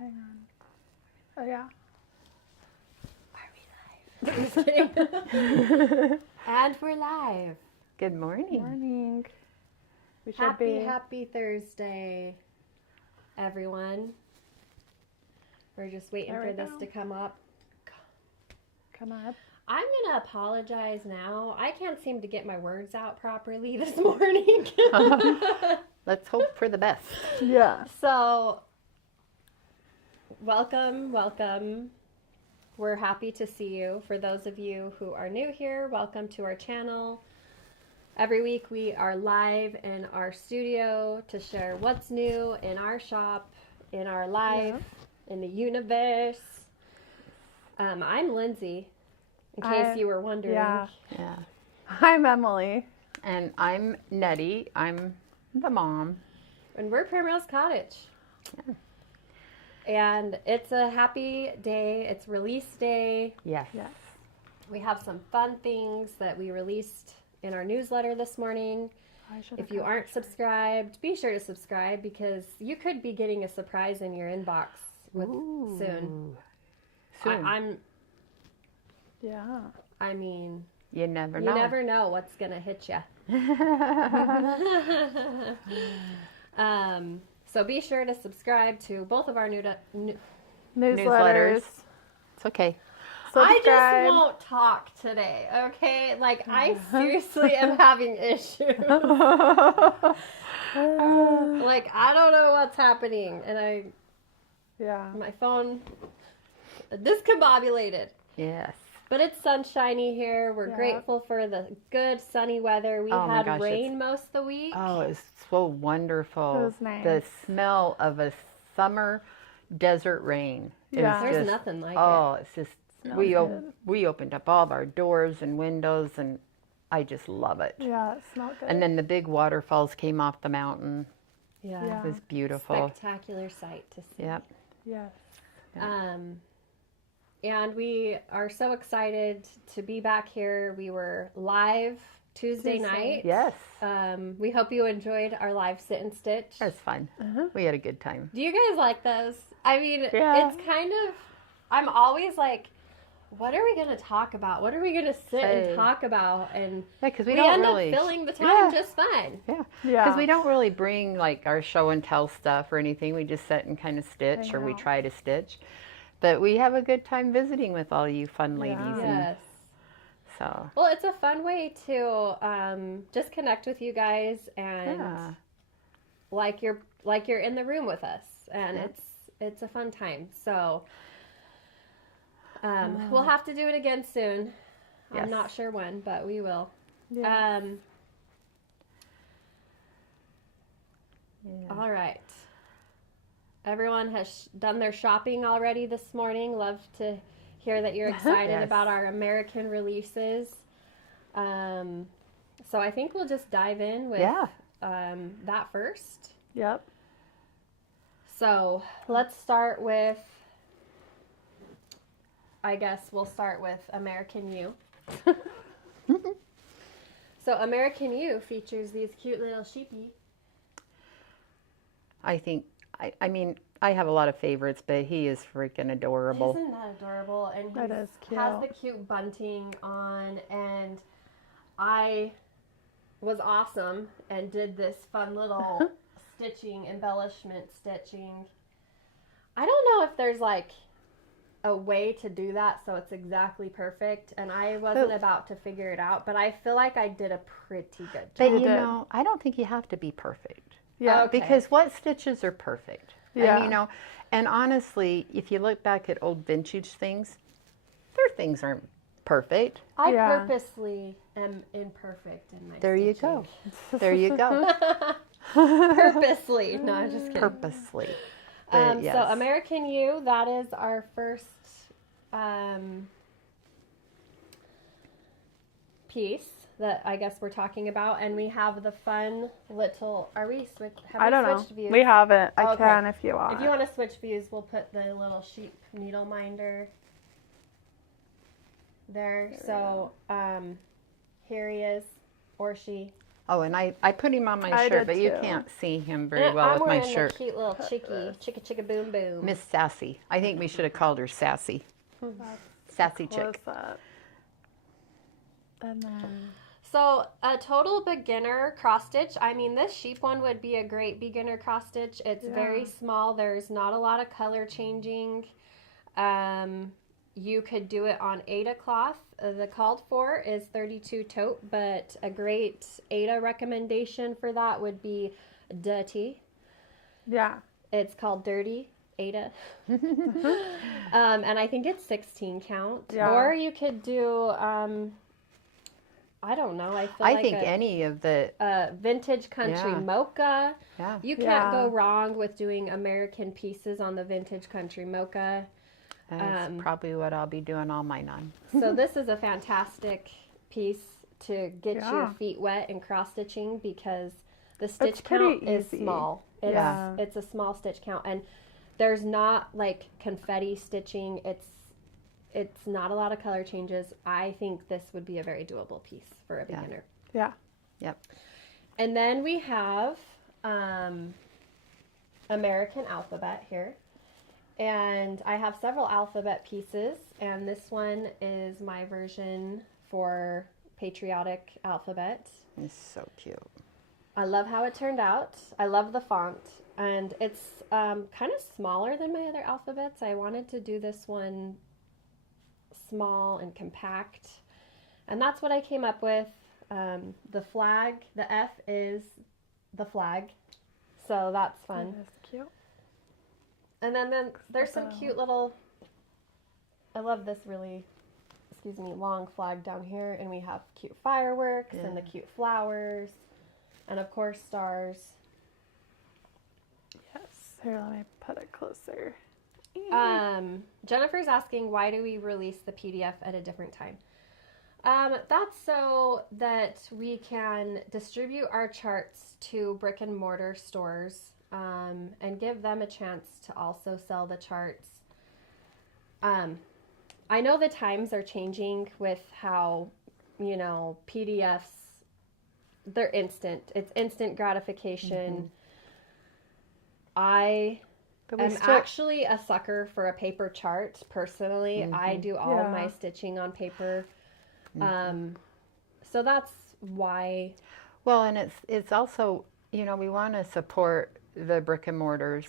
Hang on. Oh, yeah. Are we live? Just kidding. And we're live. Good morning. Morning. We should be. Happy Thursday, everyone. We're just waiting There for we this go. to come up. Come up. I'm going to apologize now. I can't seem to get my words out properly this morning. Let's hope for the best. Yeah. So, welcome. We're happy to see you. For those of you who are new here, welcome to our channel. Every week we are live in our studio to share what's new in our shop, in our life, in the universe. I'm Lindsay, in case you were wondering. Yeah. Yeah. I'm Emily. And I'm Nettie. I'm the mom. And we're Primrose Cottage. Yeah. And it's a happy day. It's release day. Yes. Yes. We have some fun things that we released in our newsletter this morning. If you aren't subscribed, be sure to subscribe because you could be getting a surprise in your inbox soon. Soon. Yeah. I mean, You never you know. never know what's going to hit you. So be sure to subscribe to both of our Newsletters. It's okay. I Subscribe. just won't talk today, okay? Like, I seriously am having issues. Like, I don't know what's happening. And Yeah. my phone discombobulated. Yes. But it's sunshiny here. We're Yeah. grateful for the good sunny weather. We Oh my had gosh, rain most of the week. Oh, it's so wonderful. It was nice. The smell of a summer desert rain. It Yeah. was There's just, nothing like oh, it's just Smells good. we opened up all of our doors and windows, and I just love it. Yeah, it smelled good. And then the big waterfalls came off the mountain. it. Yeah. Yeah. It was beautiful. Spectacular sight to see. Yep. Yes. And we are so excited to be back here. We were live Tuesday night. Yes. We hope you enjoyed our live sit and stitch. It was fun. Uh-huh. We had a good time. Do you guys like those? I mean, Yeah. it's kind of, I'm always like, what are we going to talk about? What are we going to sit and talk about? And Yeah, because we we don't end really. up filling the time Yeah. just fine. Yeah. Yeah. Because we don't really bring like our show and tell stuff or anything. We just sit and kind of stitch, Hang or we out. try to stitch. But we have a good time visiting with all you fun ladies. Yeah. And Yes. so. Well, it's a fun way to just connect with you guys and Yeah. like you're in the room with us, and Yeah. it's a fun time. So we'll have to do it again soon. Yes. I'm not sure when, but we will. Yeah. Yeah. All right. Everyone has done their shopping already this morning. Love to hear that you're excited Yes. about our American releases. So I think we'll just dive in with Yeah. that first. Yep. So let's start with, I guess we'll start with American U. So American U features these cute little sheepy. I think. I mean, I have a lot of favorites, but he is freaking adorable. Isn't that adorable? And That he is has the cute. cute bunting on, and I was awesome and did this fun little stitching, embellishment stitching. I don't know if there's like a way to do that so it's exactly perfect, and I wasn't about to figure it out, but I feel like I did a pretty good job. But You you did. know, I don't think you have to be perfect. Yeah. Okay. Because what stitches are perfect? Yeah. And, you know, and honestly, if you look back at old vintage things, their things aren't perfect. I Yeah. purposely am imperfect in my There you stitching. go. There you go. Purposely. No, I'm just kidding. Purposely. But yes. So American U, that is our first piece that I guess we're talking about, and we have the fun little. Are we switch? Have I we don't know. switched views? We haven't. I Okay. can if you want. If you want to switch views, we'll put the little sheep needle minder there. So here he is, or she. Oh, and I put him on my I shirt, did but you too. can't see him very And well I'm with my wearing shirt. the cute little chicka boom boom. Miss Sassy. I think we should have called her Sassy. Sassy chick. Close up. And then So a total beginner cross stitch. I mean, this sheep one would be a great beginner cross stitch. It's very small. There's not a lot of color changing. You could do it on Aida cloth. The called for is 32 tote, but a great Aida recommendation for that would be dirty. yeah. It's called Dirty Aida. And I think it's 16 count. Yeah. Or you could do, I don't know. I think any of the, vintage country mocha. yeah. You can't go wrong with doing American pieces on the vintage country mocha. That's probably what I'll be doing all mine on. So this is a fantastic piece to get your Yeah. feet wet and cross stitching because the stitch pretty count is easy. small. It's, Yeah. it's a small stitch count, and there's not like confetti stitching. It's not a lot of color changes. I think this would be a very doable piece for a beginner. Yeah. Yep. And then we have American alphabet here. And I have several alphabet pieces, and this one is my version for patriotic alphabet. It's so cute. I love how it turned out. I love the font, and it's kind of smaller than my other alphabets. I wanted to do this one small and compact, and that's what I came up with. The flag, the F is the flag, so that's fun. That's cute. And then there's some cute little, I love this really, long flag down here. And we have cute fireworks and the cute flowers. And of course, stars. Yes. Here, let me put it closer. Jennifer's asking, why do we release the PDF at a different time? That's so that we can distribute our charts to brick and mortar stores. And give them a chance to also sell the charts. I know the times are changing with how, PDFs, they're instant. It's instant gratification. I am actually a sucker for a paper chart, personally. I do all my stitching on paper. So that's why. Well, and it's also, we want to support the brick and mortars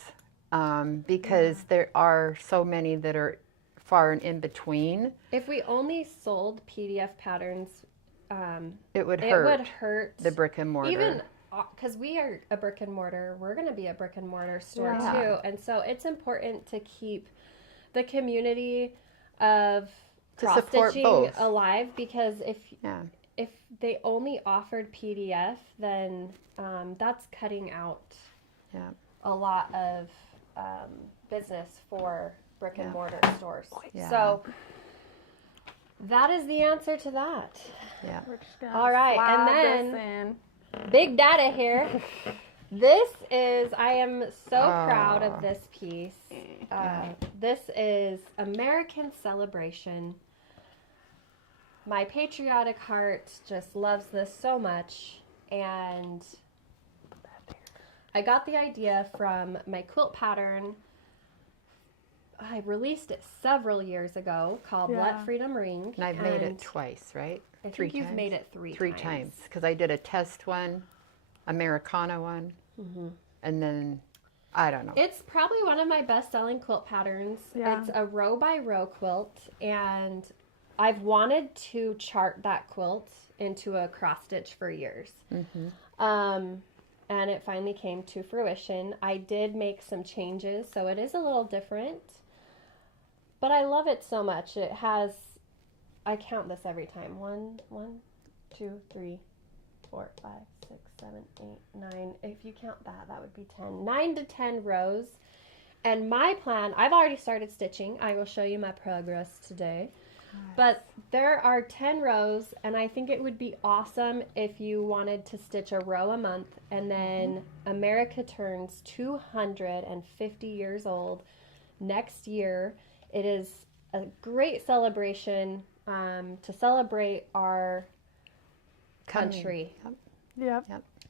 because there are so many that are far and in between. If we only sold PDF patterns, it would hurt the brick and mortar. Even because we are a brick and mortar, we're going to be a brick and mortar store too. And so it's important to keep the community of cross stitching alive, because if they only offered PDF, then that's cutting out a lot of business for brick and mortar stores. So that is the answer to that. Yeah. All right, and then Big Data here. I am so proud of this piece. This is American Celebration. My patriotic heart just loves this so much, and I got the idea from my quilt pattern. I released it several years ago called Let Freedom Ring. And I've made it twice, right? I think you've made it three times. Because I did a test one, Americana one, and then, I don't know. It's probably one of my best-selling quilt patterns. Yeah. It's a row-by-row quilt, and I've wanted to chart that quilt into a cross-stitch for years. And it finally came to fruition. I did make some changes, so it is a little different. But I love it so much. It has, I count this every time. 1, 2, 3, 4, 5, 6, 7, 8, 9. If you count that, that would be 10. 9 to 10 rows. And my plan, I've already started stitching. I will show you my progress today. Nice. But there are 10 rows, and I think it would be awesome if you wanted to stitch a row a month. And then America turns 250 years old next year. It is a great celebration to celebrate our country. Yep.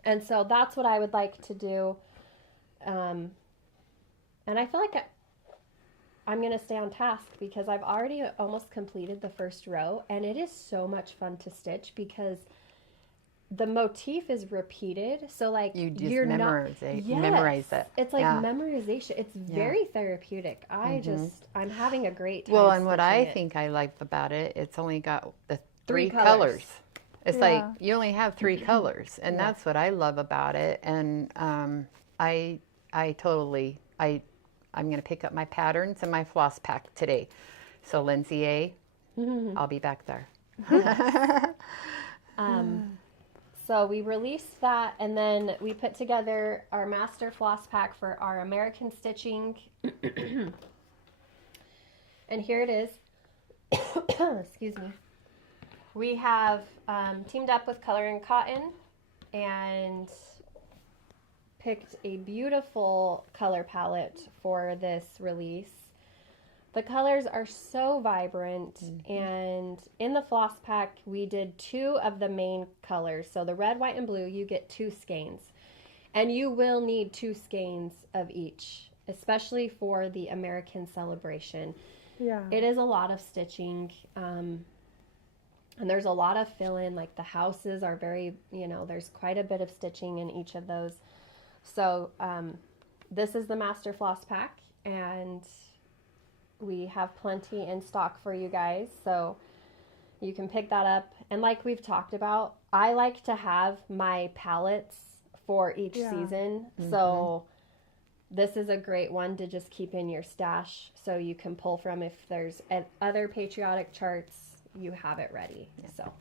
And so that's what I would like to do. And I feel like I'm going to stay on task because I've already almost completed the first row, and it is so much fun to stitch because the motif is repeated. So like You just you're memorize not, it. yes, Memorize it. It's like Yeah. memorization. It's very therapeutic. I'm having a great time. Well, and what I stitching it. think I like about it, it's only got the Three three colors. colors. It's Yeah. like you only have 3 colors, and Yeah. that's what I love about it. And I totally I'm going to pick up my patterns and my floss pack today. So Lindsay A, I'll be back there. So we released that, and then we put together our master floss pack for our American stitching. And here it is. Excuse me. We have teamed up with Color and Cotton and picked a beautiful color palette for this release. The colors are so vibrant, and in the floss pack, we did 2 of the main colors. So the red, white, and blue, you get 2 skeins. And you will need 2 skeins of each, especially for the American celebration. Yeah. It is a lot of stitching, and there's a lot of fill-in. Like the houses are very, there's quite a bit of stitching in each of those. So this is the Master Floss Pack, and we have plenty in stock for you guys, so you can pick that up. And like we've talked about, I like to have my palettes for each season. So this is a great one to just keep in your stash so you can pull from. If there's other patriotic charts, you have it ready. So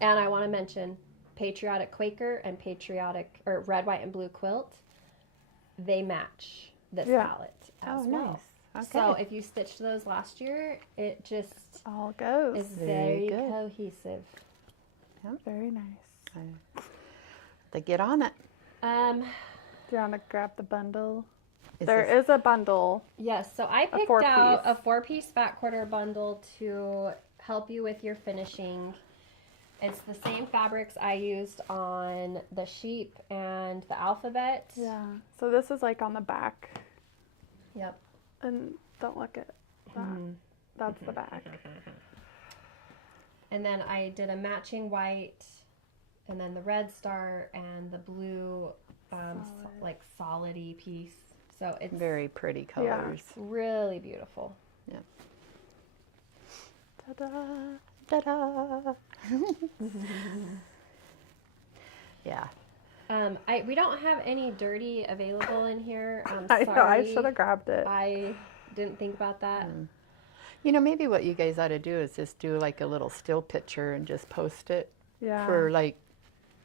and I want to mention Patriotic Quaker and Patriotic or Red, White, and Blue Quilt, they match this palette as well. Nice. Okay. So if you stitched those last year, it just All goes. is Very very good. cohesive. Very nice. To get on it. Do you want to grab the bundle? Is There this- is a bundle. Yes, so I picked 4-piece. out a 4-piece fat quarter bundle to help you with your finishing. It's the same fabrics I used on the sheep and the alphabet. Yeah. So this is like on the back. Yep. And don't look at that. That's the back. And then I did a matching white, and then the red star and the blue, like solid-y piece. So it's Very pretty colors. really beautiful. Ta-da. Ta-da! Yeah. We don't have any dirty available in here. I'm I sorry. know, I should have grabbed it. I didn't think about that. Maybe what you guys ought to do is just do like a little still picture and just post it Yeah. for like,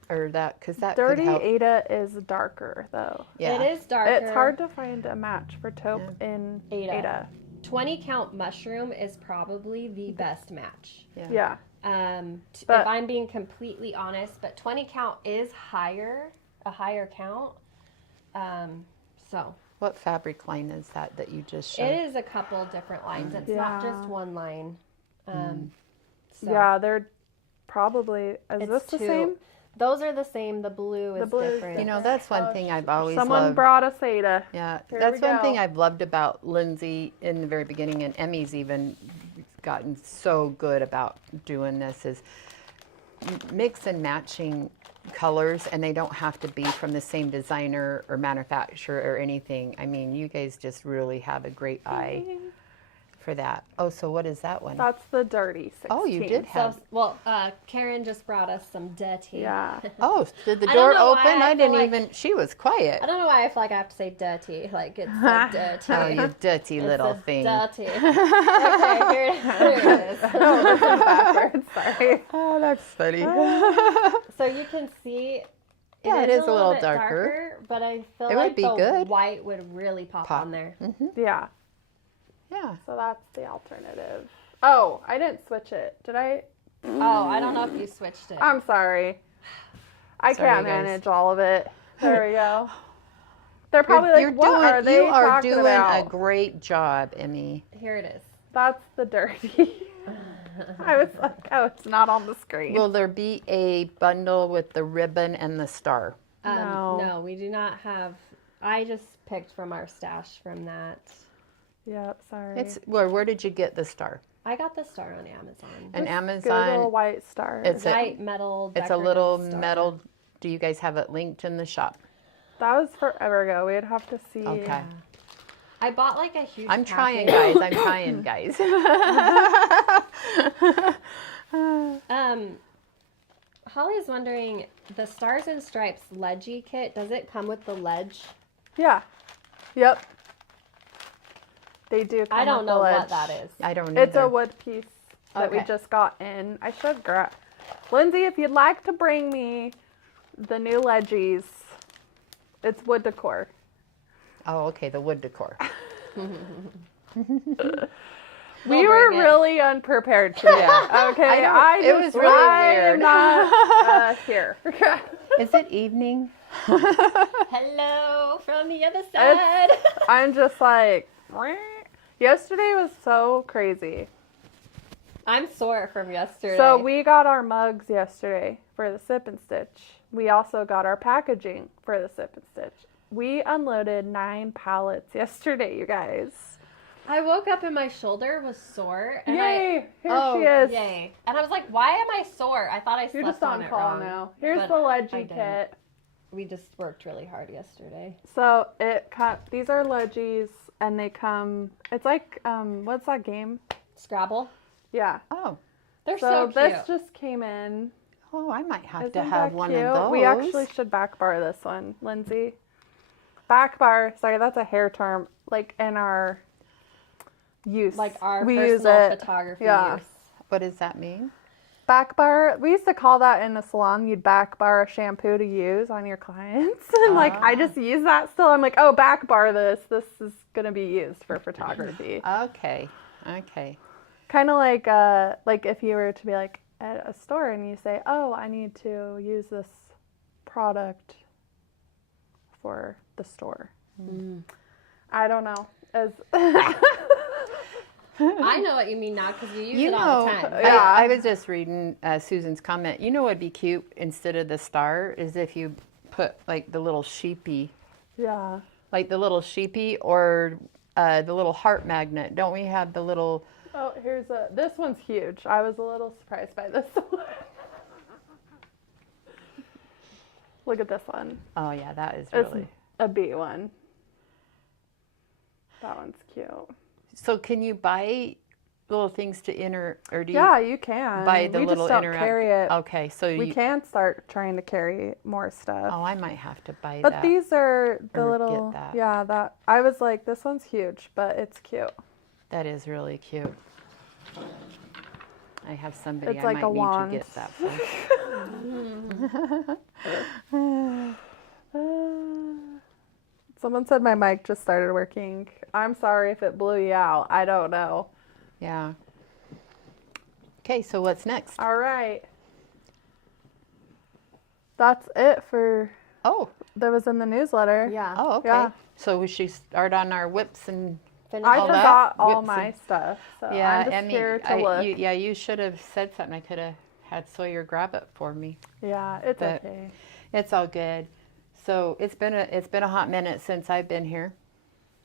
or that, because that Dirty could help. Ada is darker though. Yeah. It is darker. It's hard to find a match for taupe in Ada. Ada. 20 count mushroom is probably the best match. Yeah. If But- I'm being completely honest, but 20 count is a higher count. So What fabric line is that you just showed? it is a couple different lines. It's not Yeah. just one line. So Yeah, they're probably, is it's this the 2. same? Those are the same. The blue is blue is different. That's one thing I've always Someone loved. brought us Ada. Yeah, Here that's we one go. thing I've loved about Lindsay in the very beginning, and Emmy's even gotten so good about doing this, is mix and matching colors, and they don't have to be from the same designer or manufacturer or anything. I mean, you guys just really have a great eye for that. Oh, so what is that one? That's the dirty 16. Oh, you did have. So, Karen just brought us some dirty. Yeah. Oh, did the I door don't know why open? I I feel didn't like- even. She was quiet. I don't know why I feel like I have to say dirty. Like it's so dirty. Oh, you dirty little It's a thing. Dirty. Okay, here it is. Backwards, sorry. Oh, that's funny. So you can see. Yeah, it is a little bit darker. but I feel It like would be the good. white would really pop on there. Yeah. Yeah. So that's the alternative. Oh, I didn't switch it. Did I? Oh, I don't know if you switched it. I'm sorry. I Sorry, can't guys. manage all of it. There we go. They're probably like, what are they you are talking doing about? a great job, Emmy. Here it is. That's the dirty. I was like, oh, it's not on the screen. Will there be a bundle with the ribbon and the star? No. No, we do not have. I just picked from our stash from that. Yep, sorry. It's where did you get the star? I got the star on Amazon. An Google Amazon. white star. It's a, White metal. it's a decorative little star. metal. Do you guys have it linked in the shop? That was forever ago. We'd have to see. Okay. I bought like a huge. I'm trying, package. guys. I'm trying, guys. Holly's wondering, the Stars and Stripes Ledgy kit, does it come with the ledge? Yeah. Yep. They do. Come I don't with know the what ledge. that is. I don't know. It's a wood piece that we Okay. just got in. I should grab. Lindsay, if you'd like to bring me the new ledgies, it's wood decor. Oh, okay. The wood decor. We were really unprepared today. Okay, It was really weird. I'm not here. Is it evening? Hello from the other side. I'm just like, yesterday was so crazy. I'm sore from yesterday. So we got our mugs yesterday for the sip and stitch. We also got our packaging for the sip and stitch. We unloaded 9 pallets yesterday, you guys. I woke up and my shoulder was sore. And Yay! Here oh, she is. Yay. And I was like, why am I sore? I thought I You're slept just on it call wrong. now. Here's but the I ledgy didn't. kit. We just worked really hard yesterday. So these are ledgies, and they come. It's like what's that game? Scrabble. Yeah. Oh. They're so cute. This just came in. Oh, I might have Isn't to have that one cute? of those. We actually should back bar this one, Lindsay. Back bar. Sorry, that's a hair term. Like in our use, Like our we use personal it. photography Yeah. use. What does that mean? Back bar. We used to call that in the salon. You'd back bar a shampoo to use on your clients, and like I just use that still. I'm like, oh, back bar this. This is gonna be used for photography. Okay. Okay. Kind of like if you were to be like at a store and you say, oh, I need to use this product for the store. I don't know. I know what you mean now because you use You it all know, the time. Yeah. I was just reading Susan's comment. You know what would be cute instead of the star is if you put like the little sheepy, Yeah. like the little sheepy or the little heart magnet. Don't we have the little? Oh, this one's huge. I was a little surprised by this one. Look at this one. Oh yeah, that is It's really. a B one. That one's cute. So can you buy little things to enter, or do you Yeah, you can. buy the we little just don't interact? carry it. Okay, so We you. can start trying to carry more stuff. Oh, I might have to buy but that. these are the or get little. that. Yeah, that I was like, this one's huge, but it's cute. That is really cute. I have somebody It's I like a might need wand. to get that for. Someone said my mic just started working. I'm sorry if it blew you out. I don't know. Yeah. Okay, so what's next? All right. That's it for Oh, that was in the newsletter. Yeah. oh, okay. Yeah. So we should start on our whips and Finish I all that? forgot all Whips my and- stuff, so yeah, I'm just Emmy, here to look. you should have said something. I could have had Sawyer grab it for me. Yeah, it's but- okay. It's all good. So it's been a hot minute since I've been here.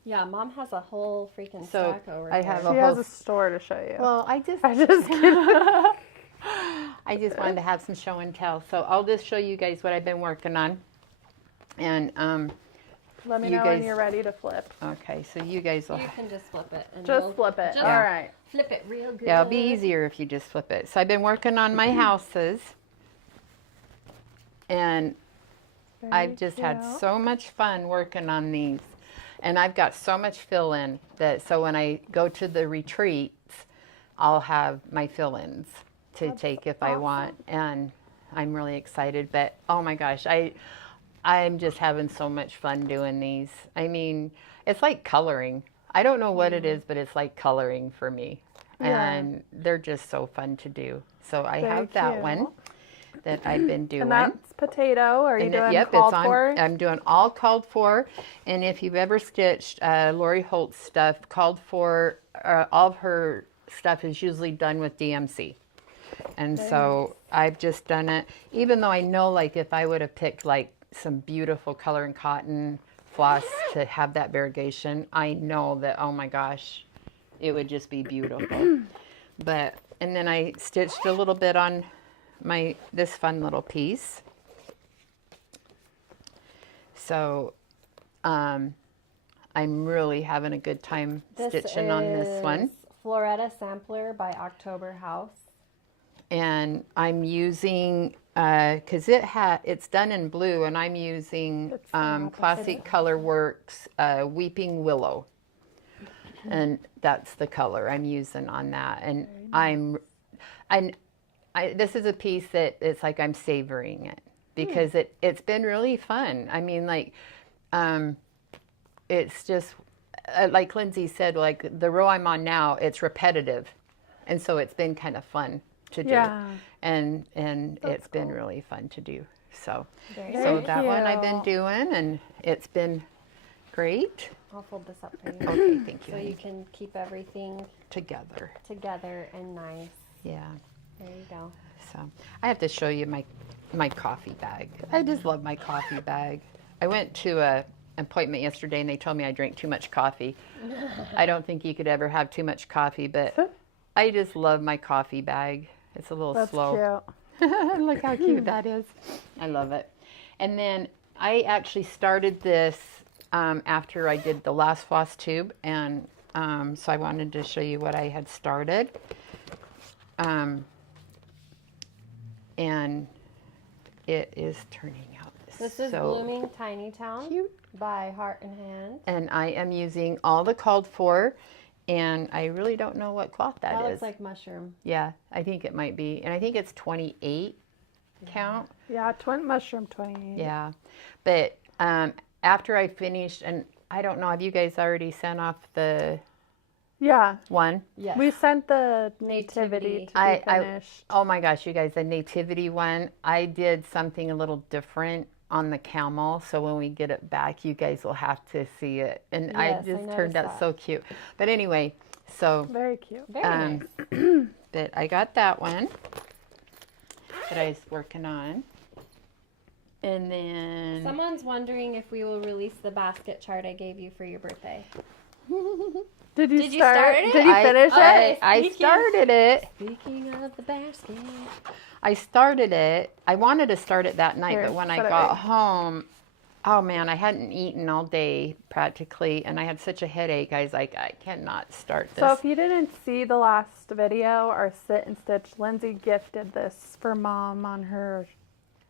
Yeah, Mom has a whole freaking So, stack over I here. have She a has whole- a store to show you. Well, I just kidding. I just wanted to have some show and tell. So I'll just show you guys what I've been working on. And Let me you know when guys- you're ready to flip. okay, so you guys will. You can just flip it. And Just we'll flip it. just All right. Flip it real good. Yeah, it'll be easier if you just flip it. So I've been working on my houses, and I've just had so much fun working on these. And I've got so much fill-in that so when I go to the retreats, I'll have my fill-ins to take if I want. And I'm really excited. But oh my gosh, I'm just having so much fun doing these. I mean, it's like coloring. I don't know what it is, but it's like coloring for me. Yeah. And they're just so fun to do. So I Very have that cute. one that I've been doing. And that's potato. Are you And doing yep, called it's on. for? I'm doing all called for. And if you've ever stitched Lori Holt's stuff, called for, all of her stuff is usually done with DMC. And so I've just done it, even though I know like if I would have picked like some beautiful color and cotton floss to have that variegation, I know that, oh my gosh, it would just be beautiful. But, and then I stitched a little bit on this fun little piece. So, I'm really having a good time stitching on this one. Floretta Sampler by October House. And I'm using, cause it's done in blue, and I'm using, Classic Color Works, Weeping Willow. And that's the color I'm using on that. And this is a piece that it's like I'm savoring it because it's been really fun. I mean, like, it's just, like Lindsay said, like the row I'm on now, it's repetitive. And so it's been kind of fun to do. Yeah. And it's been really fun to do. So, that one I've been doing, and it's been great. I'll fold this up for you. Okay, thank you. So you can keep everything Together and nice. Yeah. There you go. So I have to show you my coffee bag. I just love my coffee bag. I went to an appointment yesterday and they told me I drank too much coffee. I don't think you could ever have too much coffee, but I just love my coffee bag. It's a little slow. Cute. Look how cute that is. I love it. And then I actually started this after I did the last Flosstube, and so I wanted to show you what I had started. And it is turning out This is Blooming Tiny Town cute by Heart and Hand. And I am using all the called for, and I really don't know what cloth that is. That looks like mushroom. Yeah, I think it might be. And I think it's 28 count. Yeah, mushroom 28. Yeah. But after I finished, and I don't know, have you guys already sent off the one? Yes. We sent the nativity to be finished. Oh my gosh, you guys, the nativity one, I did something a little different on the camel, so when we get it back, you guys will have to see it. And Yes, I just turned out so cute. But anyway, so Very cute. Very nice. but I got that one that I was working on. And then Someone's wondering if we will release the basket chart I gave you for your birthday. Did you Did you start it? Did you finish it? I started it. Speaking of the basket. I started it. I wanted to start it that night, Here, but when I set it got right. home, oh man, I hadn't eaten all day practically, and I had such a headache. I was like, I cannot start this. So if you didn't see the last video or sit and stitch, Lindsay gifted this for Mom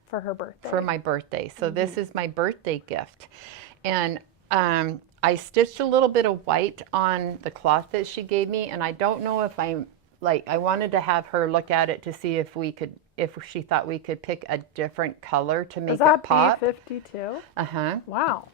for her birthday. For my birthday. So this is my birthday gift. And I stitched a little bit of white on the cloth that she gave me, and I don't know if I wanted to have her look at it to see if she thought we could pick a different color to make it pop. Is that B52? Uh-huh. Wow.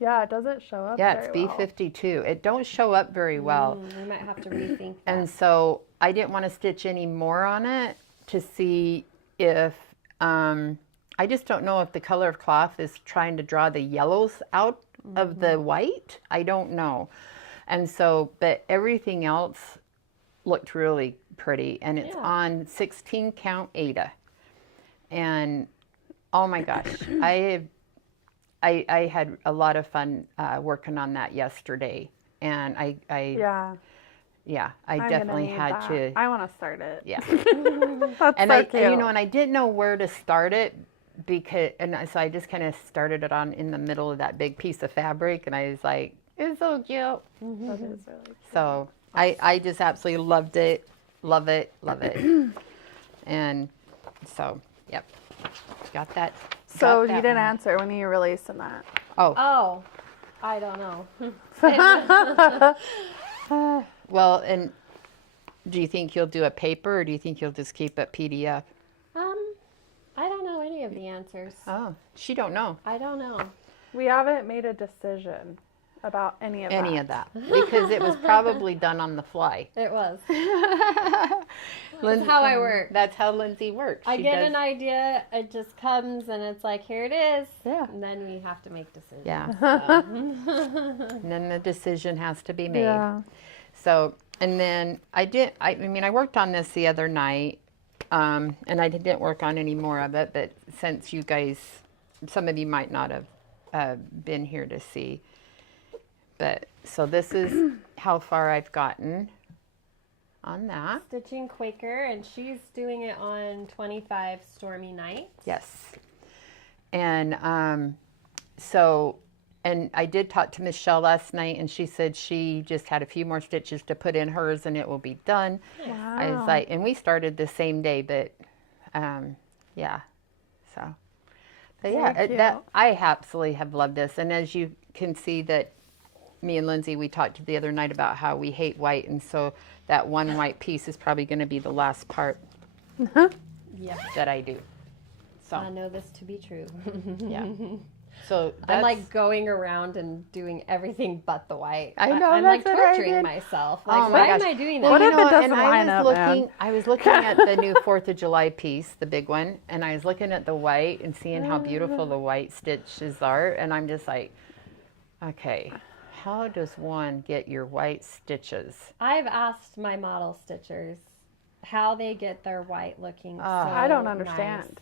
Yeah, it doesn't show up Yeah, very it's B52. It don't show up very well. We might have to rethink that. And so I didn't want to stitch any more on it to see if, I just don't know if the color of cloth is trying to draw the yellows out of the white. I don't know. And so, but everything else looked really pretty, and it's on 16 count Aida. And oh my gosh, I had a lot of fun working on that yesterday, and I definitely had to. I want to start it. Yeah. That's And so cute. and I didn't know where to start it so I just kind of started it in the middle of that big piece of fabric, and I was like, it's so cute. That is really cute. So I just absolutely loved it. Love it. And so, yep. Got that. So you didn't answer when you releasing that. Oh, I don't know. Well, and do you think you'll do a paper, or do you think you'll just keep it PDF? I don't know any of the answers. Oh, she don't know I don't know. We haven't made a decision about any of that. because it was probably done on the fly. It was. That's how I work. That's how Lindsay works. I get an idea, it just comes, and it's like, here it is. Yeah. And then we have to make decisions. Yeah. And then the decision has to be made. Yeah. So, And then I mean, I worked on this the other night, and I didn't work on any more of it, but since you guys, some of you might not have been here to see. But, so this is how far I've gotten on that. Stitching Quaker, and she's doing it on 25 Stormy Nights. Yes. And so, and I did talk to Michelle last night, and she said she just had a few more stitches to put in hers, and it will be done. Wow. I was like, and we started the same day, but yeah. So, but yeah, Very that I absolutely have loved this. And as you can see, that me and Lindsay, we talked the other night about how we hate white, and so that one white piece is probably going to be the last part Yeah. that I do. So I know this to be true. yeah. So I'm like going around and doing everything but the white. I know, I'm like that's what I torturing did. myself. Oh Like, my why am gosh. I doing that? What you if it know, doesn't and line I up, was man? looking, I was looking at the new 4th of July piece, the big one, and I was looking at the white and seeing how beautiful the white stitches are, and I'm just like, okay, how does one get your white stitches? I've asked my model stitchers how they get their white looking so I don't nice. understand.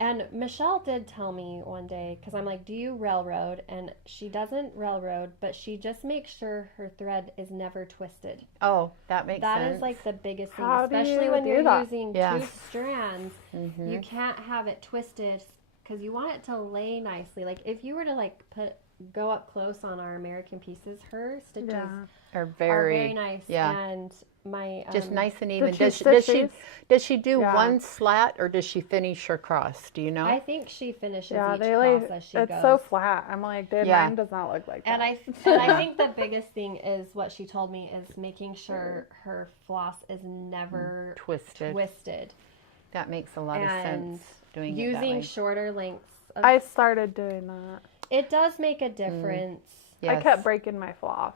And Michelle did tell me one day, because I'm like, do you railroad? And she doesn't railroad, but she just makes sure her thread is never twisted. Oh, that makes sense. That is like the biggest thing, How do especially you when do you're that? using Yeah. 2 strands. Mm-hmm. You can't have it twisted because you want it to lay nicely. Like if you were to like go up close on our American pieces, her stitches Yeah. are are very, very nice. yeah. And my just nice and even. Did she Does stitch she these? does she do Yeah. one slat or does she finish her cross? Do you know? I think she finishes Yeah, each they cross like, as she it's goes. so flat. I'm like, dude, Yeah. mine does not look like that. And I think the biggest thing is what she told me is making sure her floss is never twisted. That makes a lot of And sense. Doing it that using way. shorter lengths. Of, I started doing that. it does make a difference. I Yes. kept breaking my floss.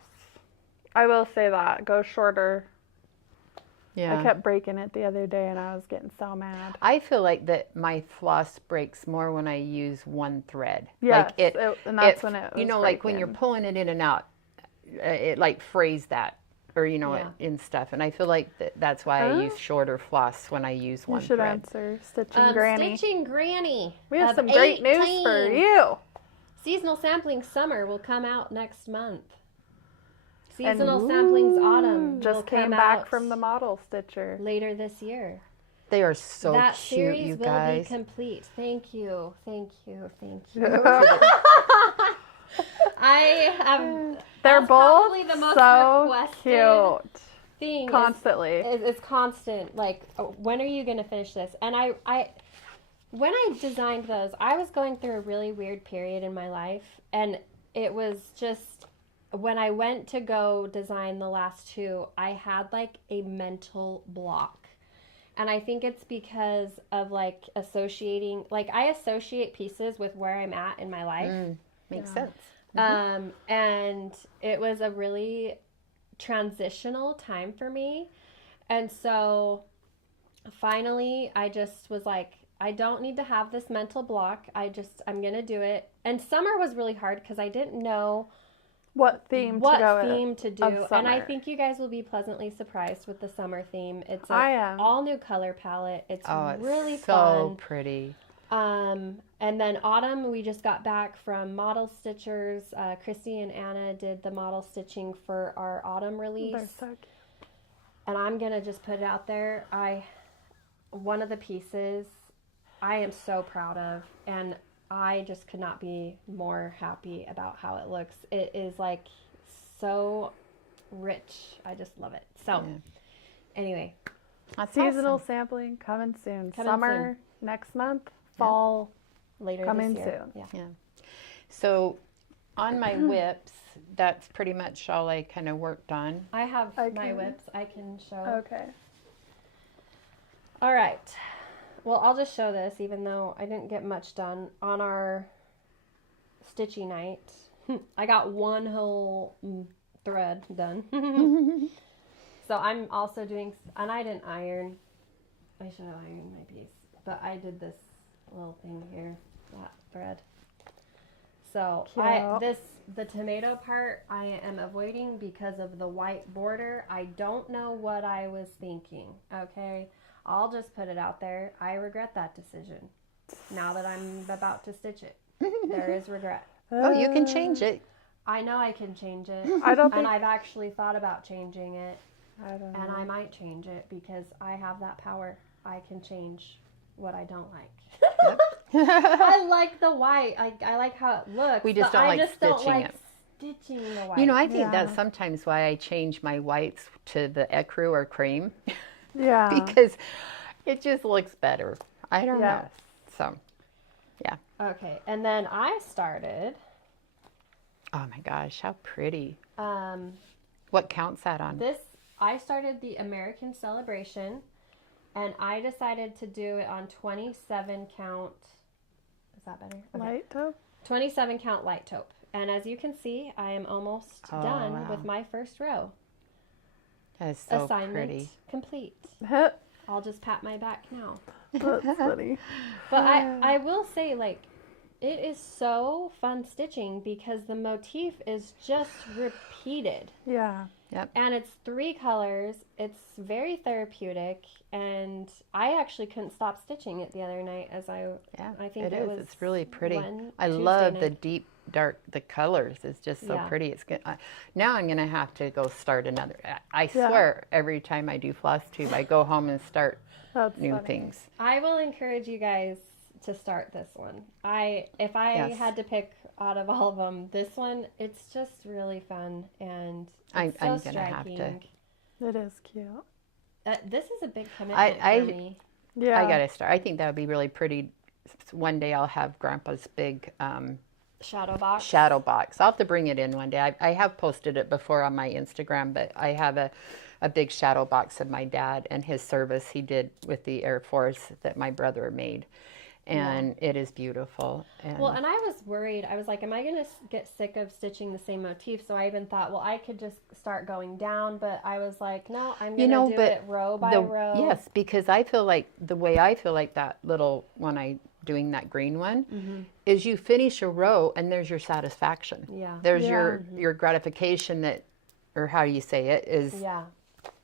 I will say that. Go shorter. Yeah. I kept breaking it the other day and I was getting so mad. I feel like that my floss breaks more when I use one thread. Yes, Like and that's when it was you know, like when you're breaking. pulling it in and out, it like frays that, or you know, Yeah. in stuff. And I feel like that's why I use shorter floss when I use You one should thread. answer Stitching Granny. Stitching Granny. We have of some great news 18. for you. Seasonal Sampling Summer will come out next month. Seasonal Samplings Autumn Just will came come back out from the model stitcher. later this year. They are so that cute, series you will guys. be complete. Thank you. Thank you. Thank you. I have. They're that's both probably the most so requested cute. thing. Constantly. It's constant. Like, when are you going to finish this? And I when I designed those, I was going through a really weird period in my life, and it was just when I went to go design the last 2, I had like a mental block. And I think it's because of like associating, like I associate pieces with where I'm at in my life. Makes sense. And it was a really transitional time for me. And so finally I just was like, I don't need to have this mental block. I'm going to do it. And summer was really hard because I didn't know What theme what to go theme with to do. of And I summer. think you guys will be pleasantly surprised with the summer theme. It's I an am. all new color palette. It's Oh, it's really so fun. pretty. And then autumn, we just got back from model stitchers. Christy and Anna did the model stitching for our autumn release. They're so cute. And I'm going to just put it out there. One of the pieces I am so proud of, and I just could not be more happy about how it looks. It is like so rich. I just love it. So anyway, That's Seasonal awesome. sampling coming soon. Coming Summer next month. Fall later coming this year. soon. Yeah. Yeah. So on my whips, that's pretty much all I kind of worked on. I have I my can- whips I can show. Okay. All right. Well, I'll just show this, even though I didn't get much done. On our stitchy night, I got one whole thread done. So I'm also doing, and I didn't iron. I should have ironed my piece, but I did this little thing here, that thread. So Cute. the tomato part I am avoiding because of the white border. I don't know what I was thinking. Okay, I'll just put it out there. I regret that decision. Now that I'm about to stitch it, there is regret. Oh, you can change it. I know I can change it. I don't think And I've actually thought about changing it. I don't know. And I might change it because I have that power. I can change what I don't like. I like the white. I like how it looks. We just but don't I like just don't stitching like it. stitching the white. You know, I think Yeah. that's sometimes why I change my whites to the ecru or cream Yeah. because it just looks better. I don't Yeah. know. So, yeah. Okay, and then I started. Oh my gosh, how pretty. Um, What counts that on? I started the American Celebration, and I decided to do it on 27 count. Is that better? Okay. Light taupe? 27 count light taupe. And as you can see, I am almost Oh, done wow. with my first row. That is so Assignment pretty. complete. That's I'll just pat my back now. funny. But I will say, like, it is so fun stitching because the motif is just repeated. Yeah. And it's 3 colors. It's very therapeutic. And I actually couldn't stop stitching it the other night I think it was It's really pretty. I Tuesday love the night. deep, dark, the colors. It's just so Yeah. pretty. It's good. Now I'm going to have to go start another. I swear, every time I do Flosstube, I go home and start That's new funny. things. I will encourage you guys to start this one. If I Yes. had to pick out of all of them, this one, it's just really fun and I'm it's so gonna striking. have It is cute. This is a big commitment for me. Yeah. I got to start. I think that would be really pretty. One day I'll have Grandpa's big Shadow box. shadow box. I'll have to bring it in one day. I have posted it before on my Instagram, but I have a big shadow box of my dad and his service he did with the Air Force that my brother made. And it is beautiful. And Well, and I was worried. I was like, am I going to get sick of stitching the same motif? So I even thought, well, I could just start going down. But I was like, no, I'm going to do it row by row. Yes, because I feel like the way I feel like that little when I doing that green one is you finish a row and there's your satisfaction. Yeah. There's Yeah. your gratification that, or how do you say it, is Yeah.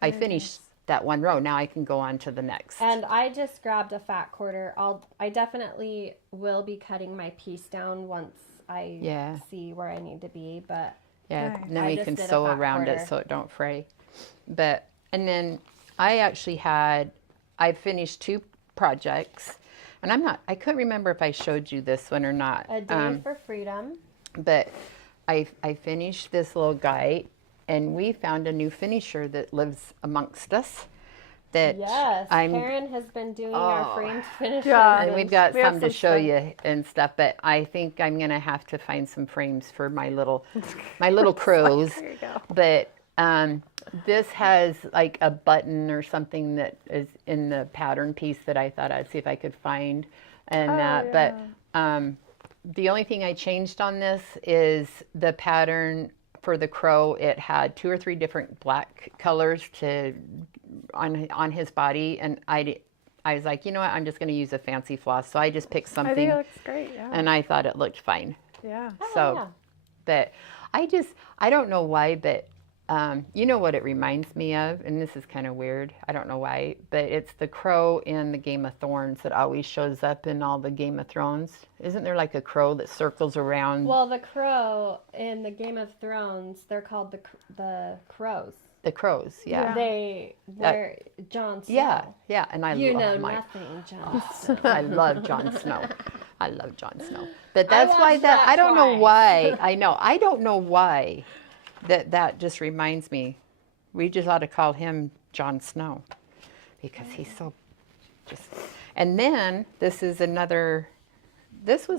I finished that one row. Now I can go on to the next. And I just grabbed a fat quarter. I definitely will be cutting my piece down once I see where I need to be. But yeah, Nice. and then I we just can did a sew fat around quarter. it so it don't fray. But, and then I actually I finished 2 projects. And I couldn't remember if I showed you this one or not. a day for freedom. But I finished this little guy, and we found a new finisher that lives amongst us. That Yes, I'm, Karen has been doing our framed finishes. Yeah. and we've got We have some to some show stuff. you and stuff. But I think I'm gonna have to find some frames for my little crows. There you go. But this has like a button or something that is in the pattern piece that I thought I'd see if I could find, and but the only thing I changed on this is the pattern for the crow. It had 2 or 3 different black colors on his body, and I was like, you know what, I'm just going to use a fancy floss. So I just picked I think something, it looks great. Yeah. and I thought it looked fine. Yeah. So, yeah. but I don't know why, but you know what it reminds me of, and this is kind of weird. I don't know why, but it's the crow in the Game of Thrones that always shows up in all the Game of Thrones. Isn't there like a crow that circles around? Well, the crow in the Game of Thrones, they're called the crows. The crows, yeah. They were Jon Snow. Yeah, and I You love know my. nothing, Jon Snow. I love Jon Snow. I love Jon Snow. But that's why watched that I don't know twice. why. I know. I don't know why that just reminds me. We just ought to call him Jon Snow because he's so just. And then this was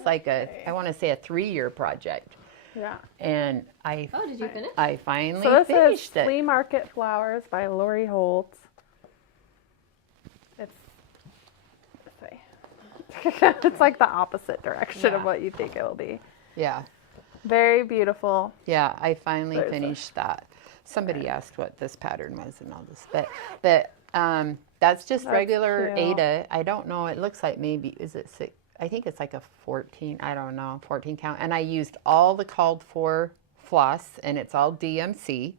like I want to say a 3-year project. Yeah. And Oh, did you finish? I finally So this is finished it. Flea Market Flowers by Lori Holt. It's this way. It's like the opposite direction of Yeah. what you think it will be. Yeah. Very beautiful. Yeah, I finally There's a- finished that. Somebody asked what this pattern was and all this, but that's just That's regular cute. Ada. I don't know. It looks like maybe is it 6? I think it's like a 14, I don't know, 14 count. And I used all the called for floss, and it's all DMC.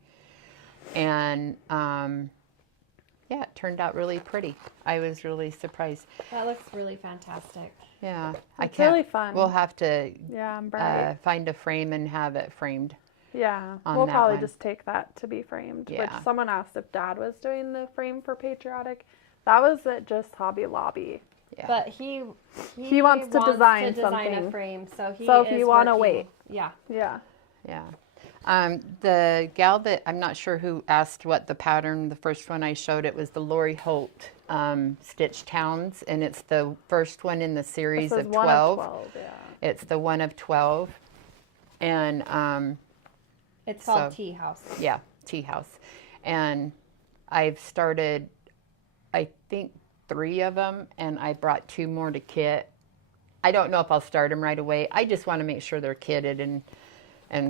And yeah, it turned out really pretty. I was really surprised. That looks really fantastic. Yeah, It's really fun. We'll have to Yeah, I'm bright. find a frame and have it framed. Yeah, on we'll that probably one. just take that to be framed. Yeah. Which someone asked if Dad was doing the frame for Patriotic. That was at just Hobby Lobby. Yeah. But he wants to design a something. frame, so he So if is you want to working- wait. Yeah. Yeah. Yeah. The gal that, I'm not sure who asked what the pattern, the first one I showed, it was the Lori Holt Stitch Towns, and it's the first one in the series This is of one 12. of 12, yeah. It's the one of 12. And It's called So- Tea House. yeah, Tea House. And I've started, I think, 3 of them, and I brought 2 more to kit. I don't know if I'll start them right away. I just want to make sure they're kitted and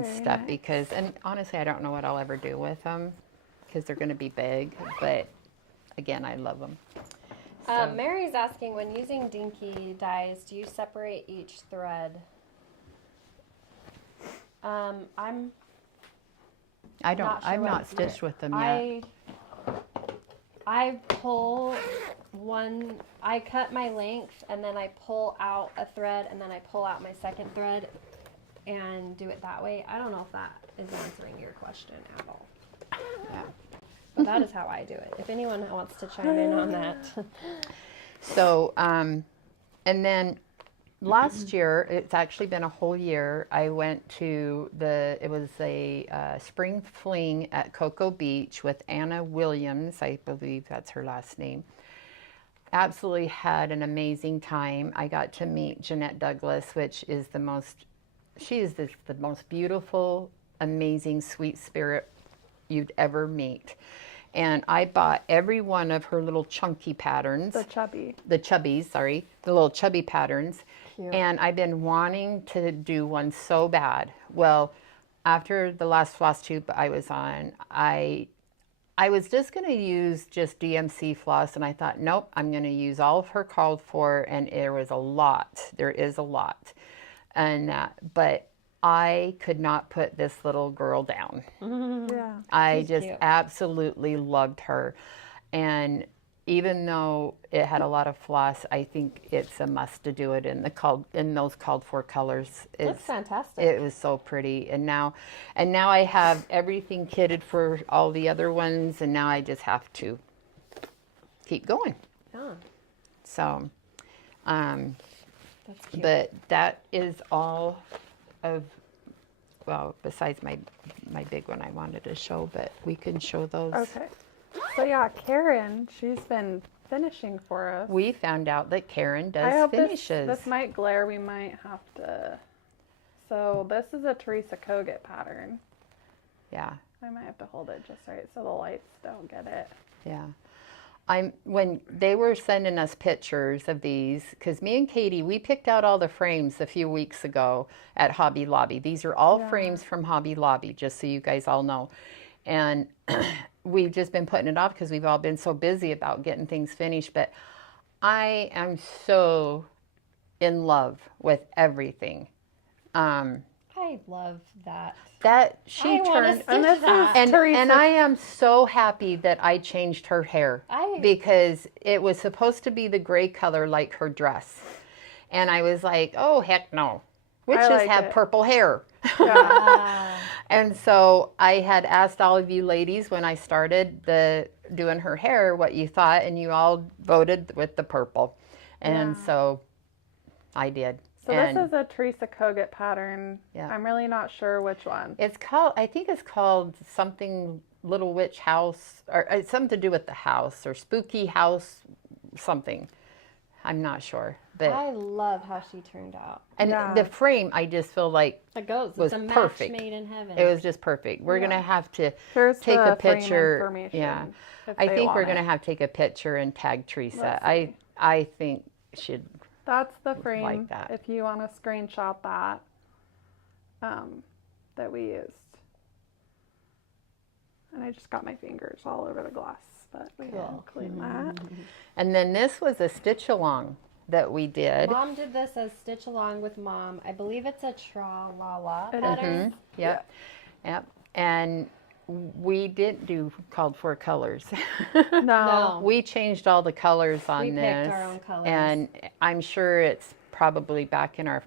Very stuff nice. because, and honestly, I don't know what I'll ever do with them because they're going to be big. But again, I love them. Mary's asking, when using dinky dyes, do you separate each thread? I'm I don't. not sure I've what not it's stitched with them yet. I pull one. I cut my length and then I pull out a thread and then I pull out my second thread and do it that way. I don't know if that is answering your question at all. Yeah. But that is how I do it. If anyone wants to chime in on that. So, and then last year, it's actually been a whole year. I went to it was a spring fling at Cocoa Beach with Anna Williams. I believe that's her last name. Absolutely had an amazing time. I got to meet Jeanette Douglas, which is the most beautiful, amazing, sweet spirit you'd ever meet. And I bought every one of her little chunky patterns. The chubbies, The little chubby patterns. Cute. And I've been wanting to do one so bad. Well, after the last Flosstube I was on, I was just going to use just DMC floss, and I thought, nope, I'm going to use all of her called for, and there is a lot. And but I could not put this little girl down. yeah. I She's just cute. absolutely loved her. And even though it had a lot of floss, I think it's a must to do it in those called for colors. Looks fantastic. It was so pretty. And now I have everything kitted for all the other ones, and now I just have to keep going. Yeah, So, that's cute. but that is all of, well, besides my big one I wanted to show, but we can show those. Okay. So yeah, Karen, she's been finishing for us. We found out that Karen I does hope finishes. this might glare. We might have to. So this is a Teresa Kogut pattern. Yeah, I might have to hold it just right so the lights don't get it. yeah. When they were sending us pictures of these, because me and Katie, we picked out all the frames a few weeks ago at Hobby Lobby. These are all frames from Hobby Lobby, just so you guys all know. And we've just been putting it off because we've all been so busy about getting things finished. But I am so in love with everything. I love that. That she I wanna turned, stitch And this is that. and Teresa. I am so happy that I changed her hair because it was supposed to be the gray color like her dress. And I was like, oh, heck no. Witches like have it. purple hair. Yeah. And so I had asked all of you ladies when I started doing her hair what you thought, and you all voted with the purple. And so I did. So And this is a Teresa Kogut pattern. Yeah. I'm really not sure which one. it's called, I think it's called something Little Witch House, or it's something to do with the house, or Spooky House, something. I'm not sure. But I love how she turned out. and Yeah. the frame, I just feel like It goes. was It's a match perfect. made in heaven. it was just perfect. We're gonna have to Here's take the a frame picture. information Yeah, if I they think we're want gonna it. have to take a picture and tag Teresa. Let's I think should. That's the frame. like that. If you want to screenshot that, that we used. And I just got my fingers all over the glass, but we Cool. can clean that. And then this was a stitch along. that we did. Mom did this as Stitch Along with Mom. I believe it's a tra-la-la It pattern. Yep. Yep. And we didn't do called for colors. No. We changed all the colors on We this. picked our own colors. And I'm sure it's probably back in our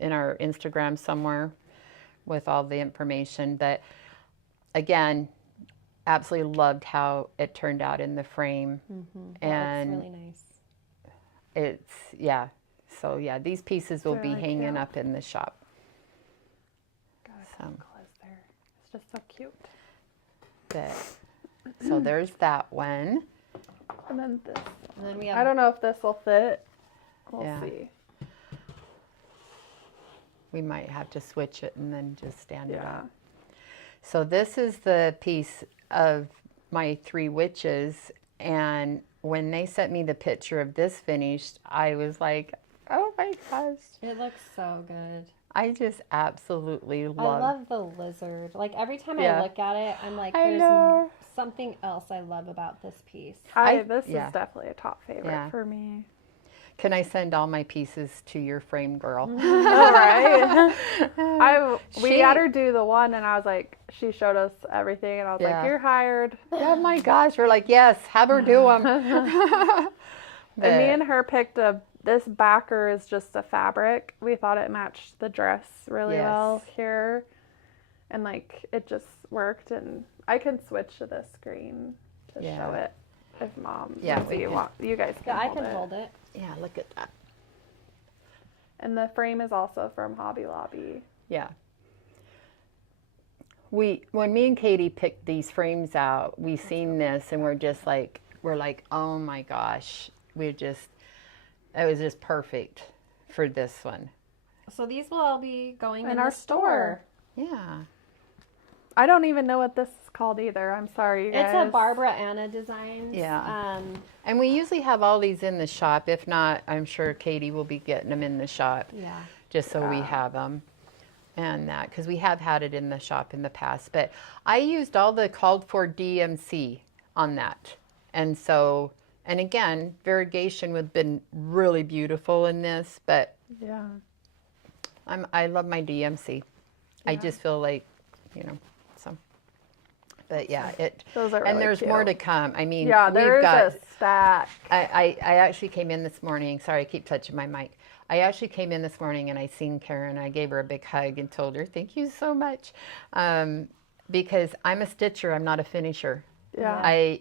Instagram somewhere with all the information. But again, absolutely loved how it turned out in the frame. That looks really nice. It's, yeah. So yeah, these pieces will be really hanging cute. up in the shop. So, Close there. It's just so cute. so there's that one. And then this. And then we have I don't know if this will fit. We'll Yeah. see. We might have to switch it and then just stand it Yeah. up. So this is the piece of my 3 witches, and when they sent me the picture of this finished, I was like, oh my gosh. It looks so good. I just absolutely I love love the lizard. Like every time Yeah. I look at it, I'm like, I there's know. something else I love about this piece. This yeah. is definitely a top favorite Yeah. for me. Can I send all my pieces to your frame girl? All right. We She- had her do the one, and I was like, she showed us everything, and I was Yeah. like, you're hired. Oh my gosh, we're like, yes, have her do them. And me and her picked this backer is just a fabric. We thought it matched the dress really Yes. well here. And like, it just worked. And I can switch to this screen to Yeah. show it if Mom, Yeah, Lindsay, we you can. want. You guys can Yeah, I hold can it. hold it. Yeah, look at that. And the frame is also from Hobby Lobby. Yeah. When me and Katie picked these frames out, we seen this and we're like, oh my gosh, it was just perfect for this one. So these will all be going in our the store. Yeah. I don't even know what this is called either. I'm sorry, you guys. It's a Barbara Anna Designs. Yeah. And we usually have all these in the shop. If not, I'm sure Katie will be getting them in the shop. Yeah. Just so we have them. And that, because we have had it in the shop in the past. But I used all the called for DMC on that. And so, and again, variegation would have been really beautiful in this, but Yeah. I love my DMC. I just feel like, so. But yeah, Those are and really there's cute. more to come. I mean, Yeah, we've there's got, a stack. I actually came in this morning. Sorry, I keep touching my mic. I actually came in this morning and I seen Karen. I gave her a big hug and told her, thank you so much. Because I'm a stitcher. I'm not a finisher. Yeah. I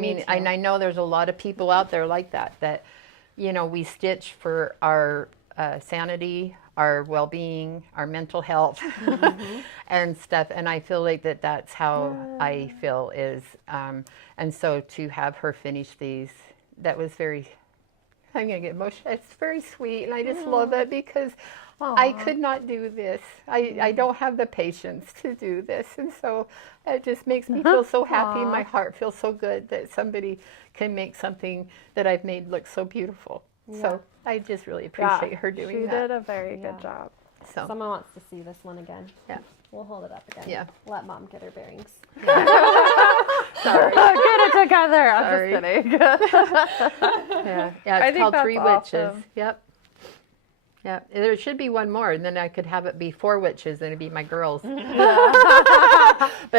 mean, too. and I know there's a lot of people out there like that, we stitch for our sanity, our well-being, our mental health and stuff. And I feel like that's how I feel is, and so to have her finish these, that was I'm going to get emotional. It's very sweet. And I just love it because I could not do this. I don't have the patience to do this. And so it just makes me feel so happy. My heart feels so good that somebody can make something that I've made look so beautiful. So I just really appreciate her doing She that. did a very good job. So Someone wants to see this one again. Yeah. We'll hold it up again. Yeah. Let Mom get her bearings. sorry. Get it together. I'm Sorry. just kidding. Yeah, I it's think called that's Three Witches. awesome. Yep. Yeah, there should be one more, and then I could have it be 4 witches, and it'd be my girls. But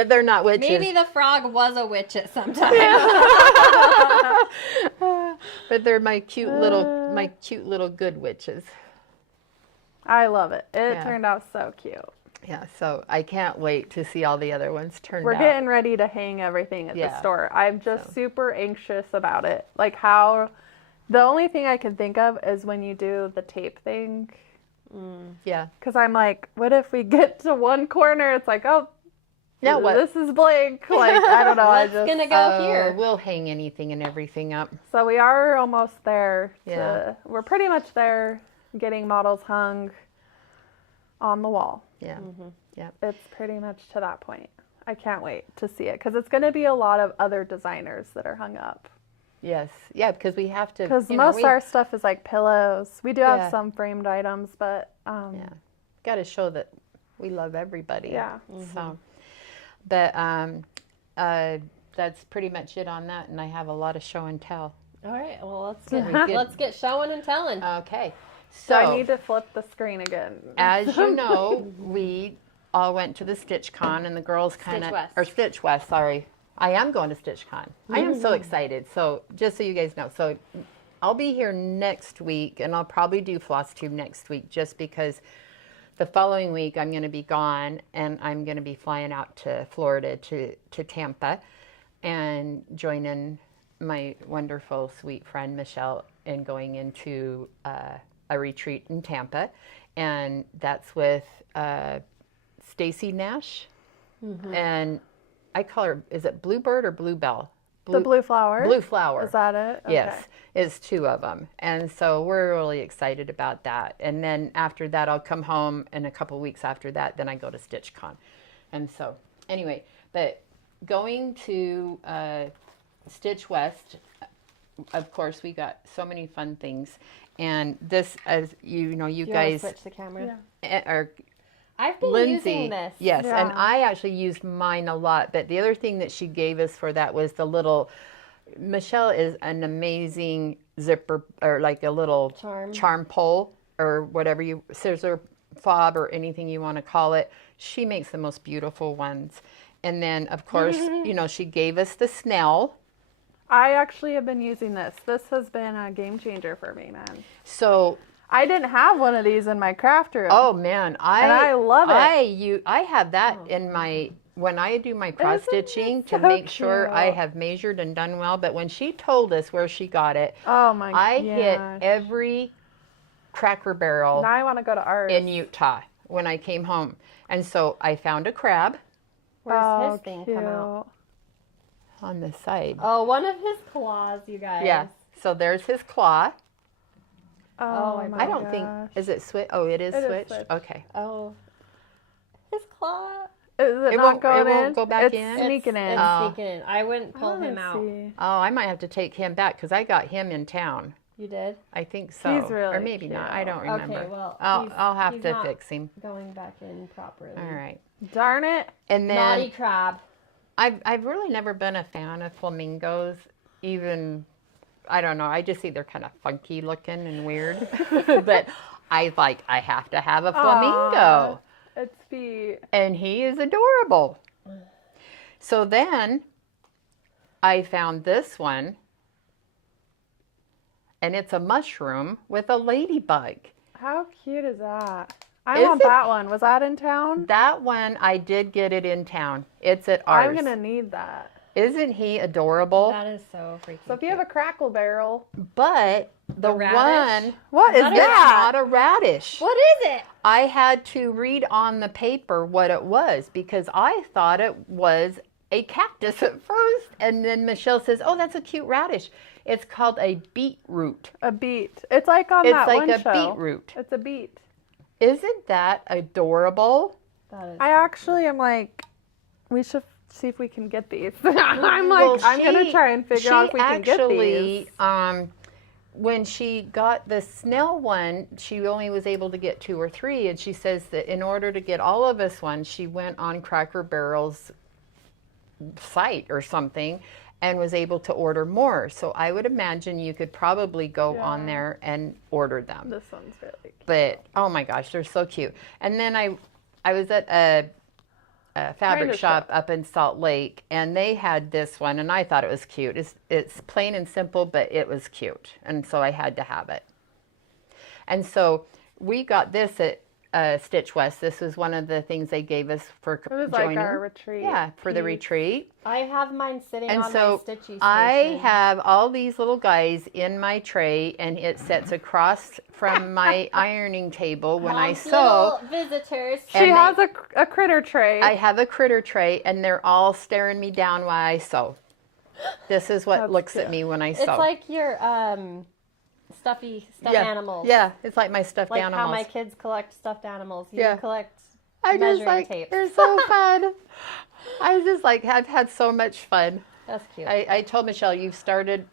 they're not witches. Maybe the frog was a witch at some time. But they're my cute little good witches. I love it. It Yeah. turned out so cute. Yeah, so I can't wait to see all the other ones turned We're out. getting ready to hang everything at the Yeah. store. I'm just super anxious about it. Like how, the only thing I can think of is when you do the tape thing. Yeah. Because I'm like, what if we get to one corner? It's like, oh, Now what? this is blank. Like, I don't know. What's gonna go here? We'll hang anything and everything up. So we are almost there. Yeah. We're pretty much there, getting models hung on the wall. Yeah. Yeah. It's pretty much to that point. I can't wait to see it because it's going to be a lot of other designers that are hung up. Yes. Yeah, because we have to. Because you know, most of our stuff is like pillows. We do have Yeah. some framed items, but Yeah. Got to show that we love everybody. Yeah. So, but that's pretty much it on that. And I have a lot of show and tell. All right. Well, get- let's get showing and telling. Okay. So So I need to flip the screen again. as you know, we all went to the StitchCon, and the girls kind of, West. or Stitch West, sorry. I am going to StitchCon. I am so excited. So just so you guys know, so I'll be here next week, and I'll probably do Flosstube next week, just because the following week I'm going to be gone, and I'm going to be flying out to Florida to Tampa, and joining my wonderful, sweet friend Michelle, and going into a retreat in Tampa, and that's with Stacy Nash, and I call her, is it Bluebird or Bluebell? The blue flower. Blue Flower. Is that it? Okay. Yes, it's 2 of them. And so we're really excited about that. And then after that, I'll come home, and a couple weeks after that, then I go to StitchCon. And so, anyway, but going to Stitch West, of course, we got so many fun things. And this, as you know, you Do you guys want to switch the camera? are I've been Lindsay, using this. yes, Yeah. and I actually used mine a lot. But the other thing that she gave us for that was the little. Michelle is an amazing zipper, or like a little charm pole, or whatever you, scissor fob, or anything you want to call it. She makes the most beautiful ones. And then, of course, you know, she gave us the Snell. I actually have been using this. This has been a game changer for me, man. So. I didn't have one of these in my craft room. Oh man, I love it. I have that in my, when I do my cross stitching, to so make sure I cute? have measured and done well. But when she told us where she got it, Oh my I gosh. hit every Cracker Barrel Now I want to go to ours. in Utah when I came home. And so I found a crab Where's his thing come out? on the side. Oh, one of his claws, you guys. Yeah. So there's his claw. Oh, my I don't think, gosh. is it switch? Oh, it is It is switched? switched. Okay. Oh. His claw. Is it, It not won't- going it won't in? go back it's in? sneaking in. It's Oh. sneaking in. I wouldn't pull him Let's out. see. Oh, I might have to take him back, because I got him in town. You did? I think so. He's really or maybe not. I cute. don't remember. Okay, well, I'll have he's to not fix him. going back in properly. All right. Darn it. And then Naughty crab. I've really never been a fan of flamingos. Even, I don't know. I just think they're kind of funky looking and weird. But I have to have a flamingo. Aw, its feet. And he is adorable. So then I found this one. And it's a mushroom with a ladybug. How cute is that? I Is want it? that one. Was that in town? That one, I did get it in town. It's at ours. I'm going to need that. Isn't he adorable? That is so freaking So if you have a crackle barrel. But the radish? one, What is that a that? not a radish. What is it? I had to read on the paper what it was, because I thought it was a cactus at first. And then Michelle says, oh, that's a cute radish. It's called a beetroot. A beet. It's like on It's that like one a show. beetroot. It's a beet. Isn't that adorable? That is. I actually am like, we should see if we can get these. I'm like, Well, I'm going to try and figure out if we can get these. When she got the Snell one, she only was able to get 2 or 3. And she says that in order to get all of us one, she went on Cracker Barrel's site or something and was able to order more. So I would imagine you could probably go on there and order them. This one's really cute. But oh my gosh, they're so cute. And then I was at a fabric Trader shop up in Salt Lake, and they had this one, and I thought it was cute. It's plain and simple, but it was cute, and so I had to have it. And so we got this at Stitch West. This was one of the things they gave us for It was joining. like our retreat. Yeah, for the retreat. I have mine sitting And on so my Stitchy station. I have all these little guys in my tray, and it sets across from my ironing table when I Mom's sew. little visitors. She And has a critter tray. I have a critter tray, and they're all staring me down while I sew. This is what That's looks cute. at me when I sew. It's like your stuffed animals. Yeah, it's like my stuffed Like animals. how my kids collect stuffed animals. You Yeah. collect I just measuring like tape. they're so fun. I was just like, I've had so much fun. That's cute. I told Michelle, you've started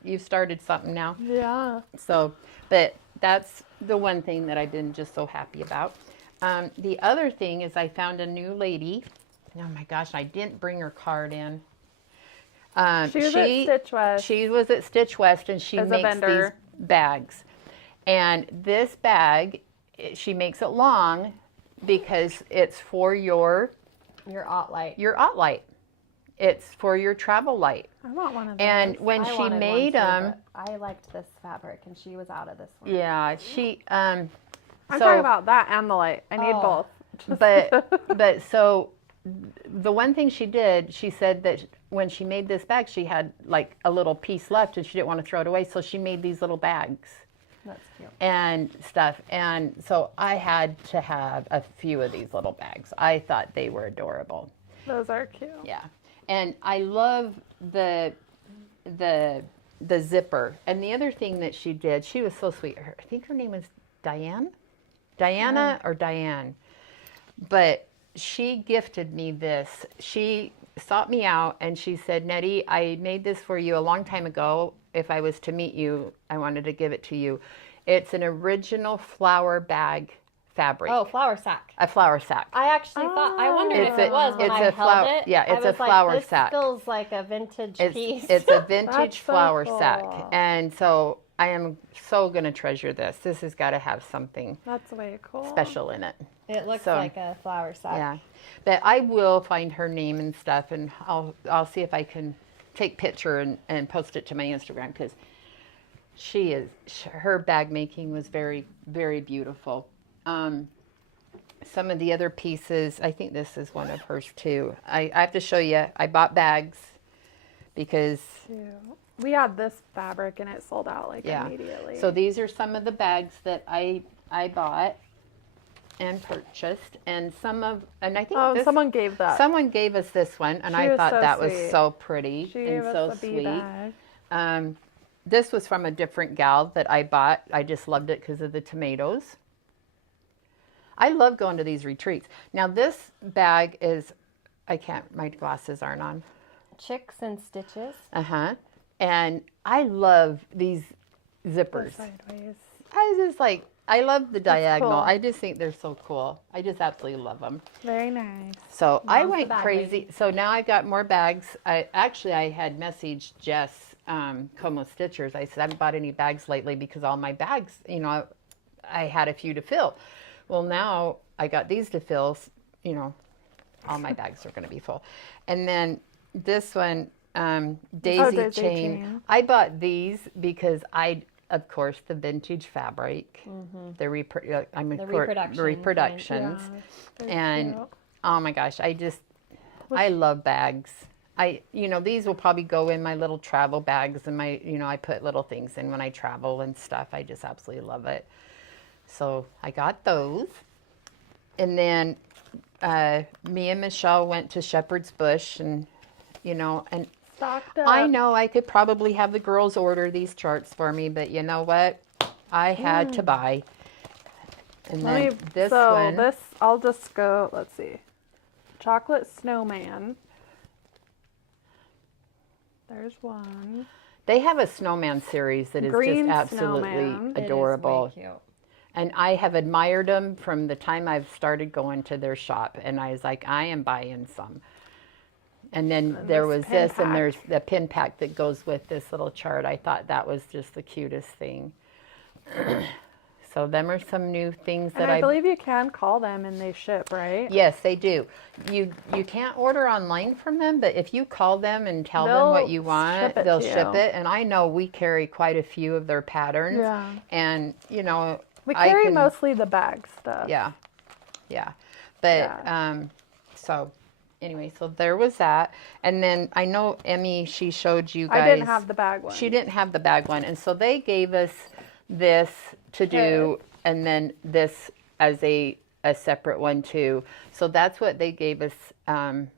something now. yeah. So, but that's the one thing that I've been just so happy about. The other thing is I found a new lady. Oh my gosh, I didn't bring her card in. She was at Stitch West. She was at Stitch West, and she As a makes vendor. these bags. And this bag, she makes it long because it's for your Ottlight. It's for your travel light. I want one of those. And when I she wanted made one too, them, but I liked this fabric, and she was out of this one. yeah, she I'm talking about that and the light. I need Oh. both. but so the one thing she did, she said that when she made this bag, she had like a little piece left and she didn't want to throw it away, so she made these little bags That's cute. and stuff. And so I had to have a few of these little bags. I thought they were adorable. Those are cute. Yeah. And I love the zipper. And the other thing that she did, she was so sweet. I think her name is Diana or Diane. But she gifted me this. She sought me out and she said, Nettie, I made this for you a long time ago. If I was to meet you, I wanted to give it to you. It's an original flower bag fabric. Oh, flour sack. A flour sack. I actually thought, I wondered It's if a- it was when it's I a held flower- it. yeah, it's I a was like, flour this sack. feels like a vintage piece. It's a vintage That's so flower cool. sack. And so I am so going to treasure this. This has got to have something That's way cool. special in it. It looks So, like a flour sack. Yeah. But I will find her name and stuff, and I'll see if I can take picture and post it to my Instagram, because her bag making was very, very beautiful. Some of the other pieces, I think this is one of hers too. I have to show you. I bought bags because We had this fabric and it sold out like yeah. immediately. So these are some of the bags that I bought and purchased, and I think someone gave that. someone gave us this one, and She I was thought so that was sweet. so pretty She and gave so us a bee sweet. bag. This was from a different gal that I bought. I just loved it because of the tomatoes. I love going to these retreats. Now this bag is, my glasses aren't on. Chicks and Stitches. And I love these zippers. Sideways. I love the diagonal. cool. I just think they're so cool. I just absolutely love them. Very nice. So I Mom's the went bag crazy. lady. So now I've got more bags. I had messaged Jess, Como Stitchers. I said, I haven't bought any bags lately because all my bags, I had a few to fill. Well, now I got these to fill, all my bags are going to be full. And then this one, Daisy Daisy chain. chain. I bought these because of course, the vintage fabric, the reproduction reproductions. Very And cute. oh my gosh, I love bags. These will probably go in my little travel bags, and I put little things in when I travel and stuff. I just absolutely love it. So I got those. And then me and Michelle went to Shepherd's Bush, and Stocked up. I know I could probably have the girls order these charts for me, but you know what? I had to buy. And then this one. I'll just go, let's see. Chocolate Snowman. There's one. They have a snowman series that is Green just absolutely snowman. It is adorable. It is way cute. And I have admired them from the time I've started going to their shop. And I was like, I am buying some. And then there was pin this, and pack. there's the pin pack that goes with this little chart. I thought that was just the cutest thing. So them are some new things that And I believe you can call them and they ship, right? Yes, they do. You can't order online from them, but if you call them and tell them They'll what you want, ship it they'll to ship you. it. And I know we carry quite a few of their patterns. Yeah. And, We I carry can- mostly the bag stuff. Yeah. Yeah. But, Yeah. so anyway, so there was that. And then I know Emmy, she showed you guys. I didn't have the bag one. She didn't have the bag one. And so they gave us this to do, and then this as a separate one too. So that's what they gave us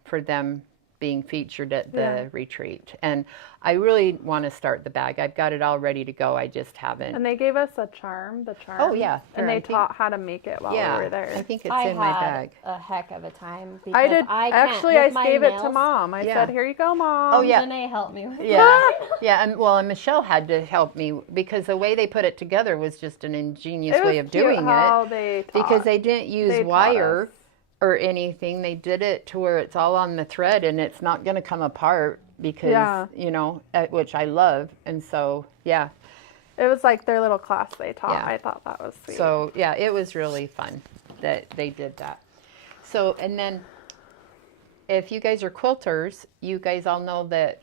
for them being featured at the retreat. And I really want to start the bag. I've got it all ready to go. I just haven't. And they gave us the charm. Oh, yeah. And Sure, I they think- taught how to make it while we were there. I think it's I in my had bag. a heck of a time. I because did. can't Actually, with I my gave it to nails. Mom. I Yeah. said, "Here you go, Mom." Oh, yeah. Janae helped me with Yeah, yeah, and Michelle had to help me because the way they put it together was just an ingenious It was way of cute doing how it. they Because taught. they didn't use They taught wire us. or anything. They did it to where it's all on the thread and it's not going to come apart. because, Yeah. you know, which I love. And so, yeah. It was like their little class they taught. Yeah. I thought that was sweet. So, yeah, it was really fun that they did that. So, and then if you guys are quilters, you guys all know that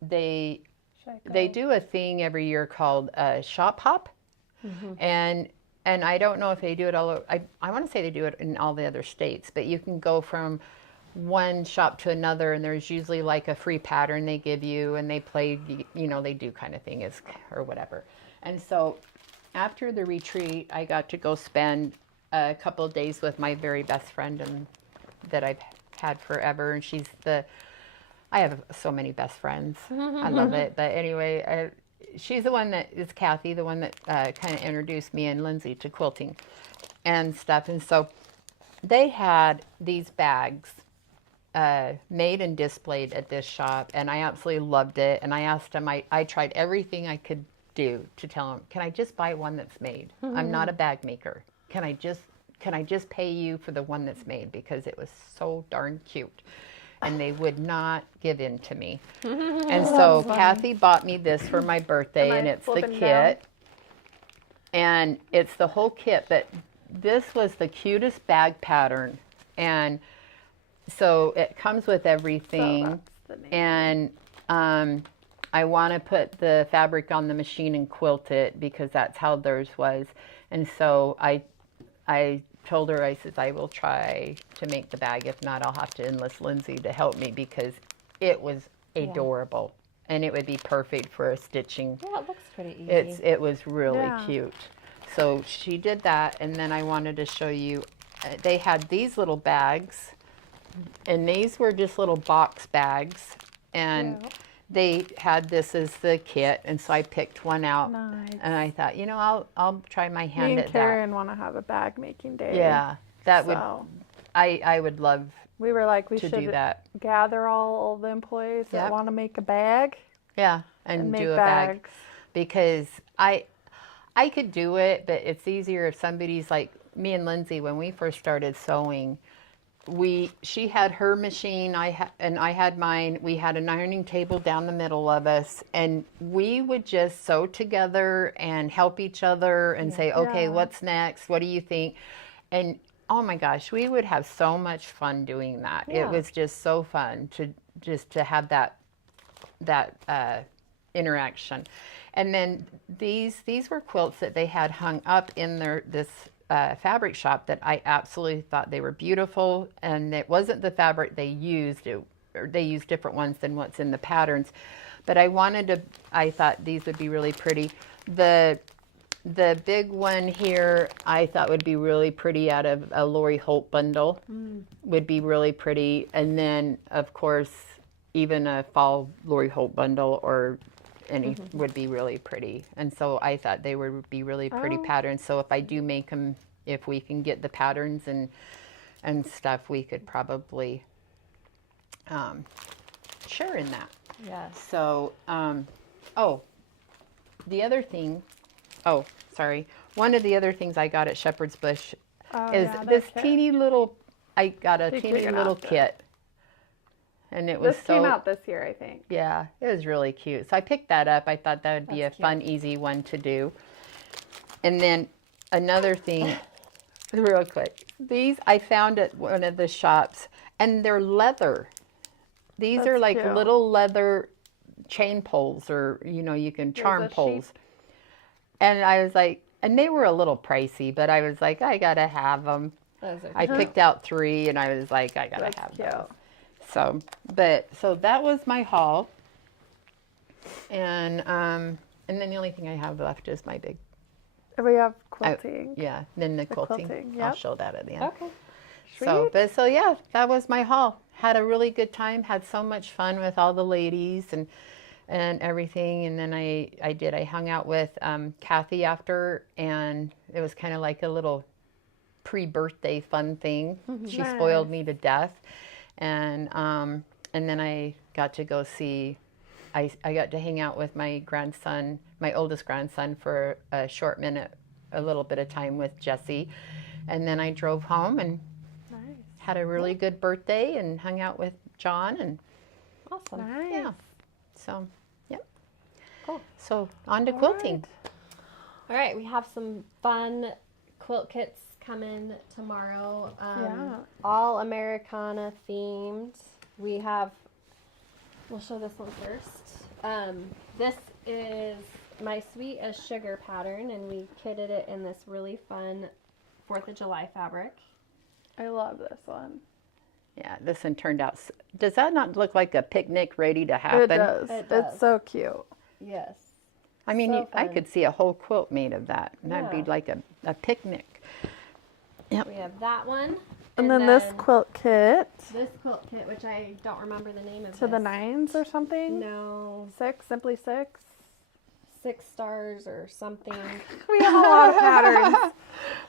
they do a thing every year called shop hop. And I don't know if they do it all over. I want to say they do it in all the other states, but you can go from one shop to another, and there's usually like a free pattern they give you, and they play, you know, they do kind of thing or whatever. And so after the retreat, I got to go spend a couple of days with my very best friend and that I've had forever. And I have so many best friends. I love it. But anyway, she's the one that is Kathy, the one that kind of introduced me and Lindsay to quilting and stuff. And so they had these bags made and displayed at this shop, and I absolutely loved it. And I asked them, I tried everything I could do to tell them, can I just buy one that's made? I'm not a bag maker. Can I just pay you for the one that's made? Because it was so darn cute. And they would not give in to me. And so Kathy bought me this for my birthday, and it's the kit. Down? And it's the whole kit, but this was the cutest bag pattern. And so it comes with everything. So that's the and I want to put the fabric on the machine and quilt it because that's how theirs was. And so I told her, I said, I will try to make the bag. If not, I'll have to enlist Lindsay to help me because it was adorable. And it would be perfect for a stitching. Yeah, it looks pretty easy. It was really cute. So she did that, and then I wanted to show you, they had these little bags, and these were just little box bags, and they had this as the kit, and so I picked one out. Nice. And I thought, you know, I'll try my hand Me at and that. Karen want to have a bag making day. Yeah, that would, So I would love we were like, we to should do that. gather all the employees that Yep. want to make a bag Yeah, and and make do a bag. bags. Because I could do it, but it's easier if somebody's like me and Lindsay, when we first started sewing, she had her machine, I had mine. We had an ironing table down the middle of us, and we would just sew together and help each other and say, okay, Yeah. what's next? What do you think? And oh my gosh, we would have so much fun doing that. Yeah. It was just so fun to have that interaction. And then these were quilts that they had hung up in this fabric shop that I absolutely thought they were beautiful. And it wasn't the fabric they used, or they used different ones than what's in the patterns. But I thought these would be really pretty. The big one here I thought would be really pretty out of a Lori Holt bundle. Would be really pretty. And then, of course, even a fall Lori Holt bundle or any would be really pretty. And so I thought they would be really pretty patterns. So if I do make them, if we can get the patterns and stuff, we could probably share in that. Yes. So, the other thing, sorry. One of the other things I got at Shepherd's Bush is this teeny little, I got a teeny little kit. And it was This came out this year, I think. Yeah, it was really cute. So I picked that up. I thought that would be That's a fun, easy one to do. And then another thing, real quick. These I found at one of the shops, and they're leather. These That's are like cute. little leather chain poles, or, you can charm a sheep. poles. And I was like, and they were a little pricey, but I was like, I got to have them. Those are I picked out 3, and I was like, I got to That's have cute. those. So that was my haul, and then the only thing I have left is my big, We have quilting. then the quilting. quilting, I'll yep. show that at the end. Okay. So yeah, that was my haul. Had a really good time. Had so much fun with all the ladies and everything. And then I hung out with Kathy after, and it was kind of like a little pre-birthday fun thing. She Nice. spoiled me to death. And then I got to go see, I got to hang out with my grandson, my oldest grandson, for a short minute, a little bit of time with Jesse. And then I drove home and Nice. had a really good birthday and hung out with John. And Awesome. Nice. Yeah. So, yep. Cool. So on to All quilting. All right, we have some fun quilt kits coming tomorrow. Yeah. All Americana themed. We'll show this one first. This is my Sweet as Sugar pattern, and we kitted it in this really fun 4th of July fabric. I love this one. Yeah, this one turned out. Does that not look like a picnic ready to happen? It does. It does. It's so cute. Yes. I mean, So I fun. could see a whole quilt made of that. And that'd Yeah. be like a picnic. Yep. We have that one. And then this quilt kit This quilt kit, which I don't remember the name of. to the this. 9s or something. No, 6, simply 6. 6 stars or something. We have a lot of patterns.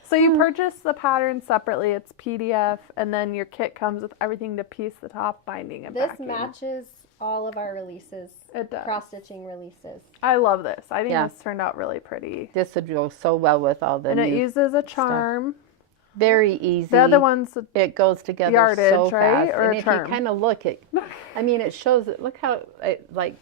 So you purchase the pattern separately. It's PDF, and then your kit comes with everything to piece the top, binding, and This backing. matches all of our releases. It does. Cross stitching releases. I love this. I think Yeah. this turned out really pretty. This would go so well with all the And it new uses a charm. very easy. The other one's It goes together yardage, so right? fast. Or and a if charm? you kind of look at, I mean, it shows it. Look how like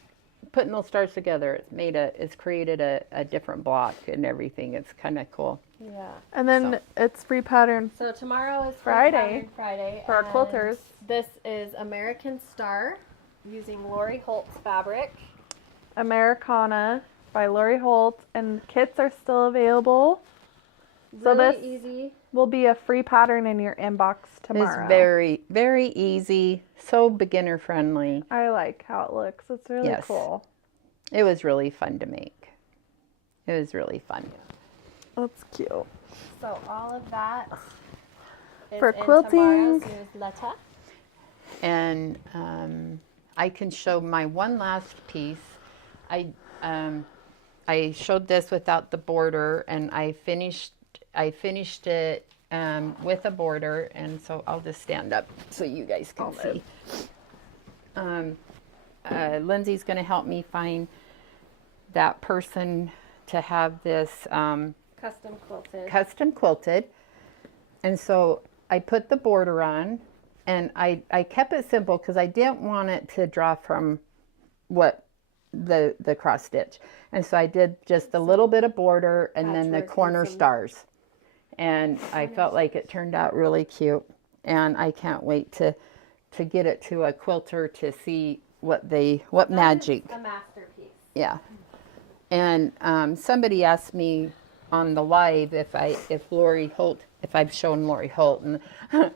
putting those stars together. It's created a different block and everything. It's kind of cool. Yeah. and then it's free pattern. So tomorrow is Friday. Friday For our and quilters. This is American Star using Lori Holt's fabric. Americana by Lori Holt, and kits are still available. So Really this easy. will be a free pattern in your inbox tomorrow. It's very, very easy. So beginner friendly. I like how it looks. It's really Yes. cool. It was really fun to make. It was really fun. That's cute. So all of that is For in quilting. tomorrow's newsletter. And I can show my one last piece. I showed this without the border, and I finished it with a border, and so I'll just stand up so you guys can see. Lindsay's going to help me find that person to have this custom quilted, and so I put the border on, and I kept it simple because I didn't want it to draw from what the cross stitch, and so I did just a little bit of border and then the Patchwork corner and some- stars, and I felt like it turned out really cute, and I can't wait to get it to a quilter to see what magic. A masterpiece. Yeah. And somebody asked me on the live if I've shown Lori Holt, and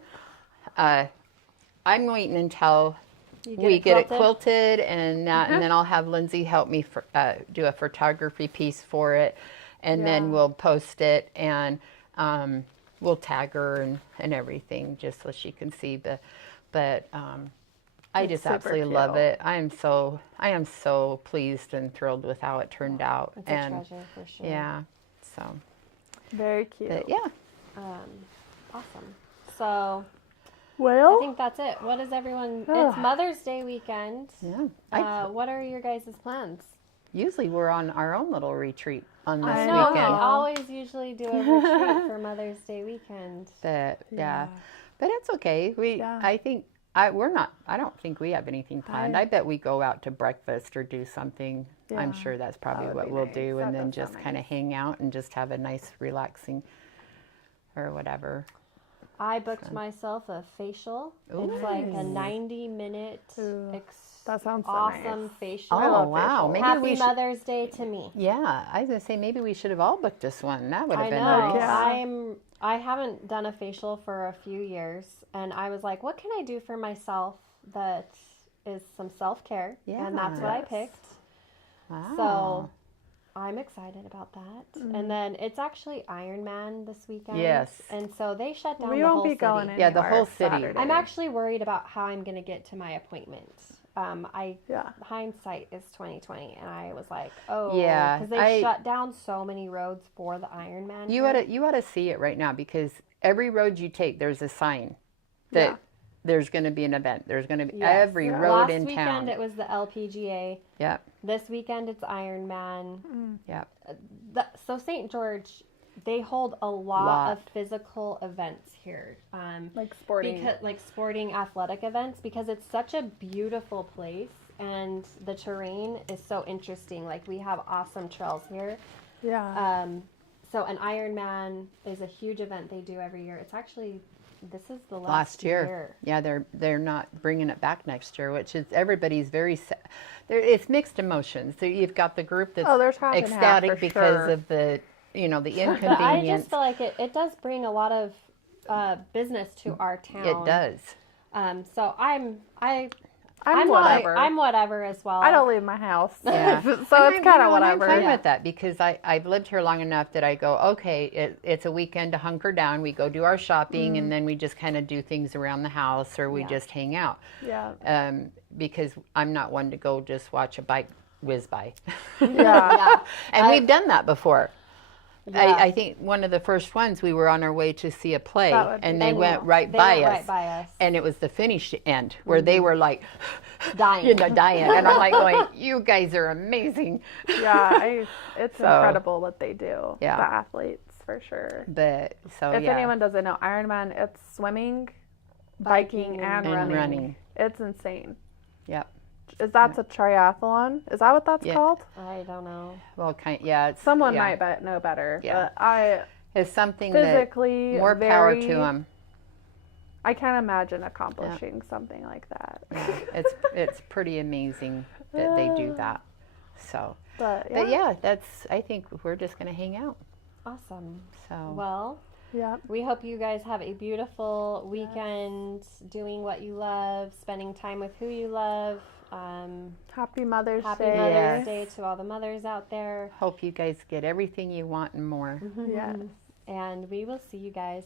I'm waiting until we get it quilted, and then I'll have Lindsay help me do a photography piece for it, and then we'll post it, and we'll tag her and everything just so she can see. But I just super absolutely love cute. it. I am so pleased and thrilled with how it turned out. It's a treasure for sure. Yeah. So, Very cute. but yeah. Awesome. So I Well, think that's it. What is everyone? Ugh. It's Mother's Day weekend. Yeah. What are your guys' plans? Usually we're on our own little retreat on this I I know we weekend. always usually do a retreat for Mother's Day weekend. But but it's okay. I don't think we have anything planned. I bet we go out to breakfast or do something. I'm Yeah. sure that's probably would what be we'll nice. do, That and then does sound just kind of nice. hang out and just have a nice relaxing or whatever. I booked myself a facial. Ooh. It's like a Nice. 90-minute Ooh, that sounds so awesome nice. facial. I Oh love wow! facials. Maybe Happy we should. Mother's Day to me. Yeah, I was gonna say maybe we should have all booked this one. That would have I been know. nice. I haven't done a facial for a few years, and I was like, what can I do for myself that is some self-care? And that's what I Yes. picked. Wow. So I'm excited about that. And then it's actually Iron Man this weekend. Yes. And so they shut down We the won't whole be city. going Yeah, the anywhere whole city. Saturday. I'm actually worried about how I'm going to get to my appointment. Yeah. Hindsight is 2020, and I was like, oh, Yeah, because they shut down so many roads for the Ironman. You ought to see it right now, because every road you take, there's a sign that Yeah. there's going to be an event. There's going to be Yes. every Yeah. road Last in weekend town. it was the LPGA. Yep. This weekend it's Ironman. Yep. So St. George they hold a lot of physical events here. Like sporting. Like sporting athletic events, because it's such a beautiful place and the terrain is so interesting. Like we have awesome trails here. Yeah. So an Ironman is a huge event they do every year. It's actually, this is the last year. Yeah, they're not bringing it back next year, which is everybody's very it's mixed emotions. So you've got the group that's there's half and half ecstatic for because sure. of the the inconvenience. But I just feel like it does bring a lot of business to our town. It does. So I'm whatever. I'm whatever as well. I don't leave my house. Yeah. So it's kind of whatever. I'm fine with that because I've lived here long enough that I go, okay, it's a weekend to hunker down. We go do our shopping and then we just kind of do things around the house or we just hang out. Yeah. Because I'm not one to go just watch a bike whiz by. Yeah. And we've done that before. Yeah. I think one of the first ones, we were on our way to see a play and they went right by us. And it was the finish end where they were like dying. Dying. And I'm like going, you guys are amazing. Yeah, it's incredible what they do. Yeah. The athletes, for sure. But if anyone doesn't know, Ironman, it's swimming, biking, and running. It's insane. Yep. Is that a triathlon? Is that what that's called? I don't know. Well, Someone might know better. Yeah. But it's something physically that more power to them. I can't imagine accomplishing something like that. Yeah. It's pretty amazing that they do that. So, but I think we're just going to hang out. Awesome. So, well, we hope you guys have a beautiful weekend doing what you love, spending time with who you love. Happy Mother's Day. Happy Mother's Day to all the mothers out there. Hope you guys get everything you want and more. Yes. And we will see you guys next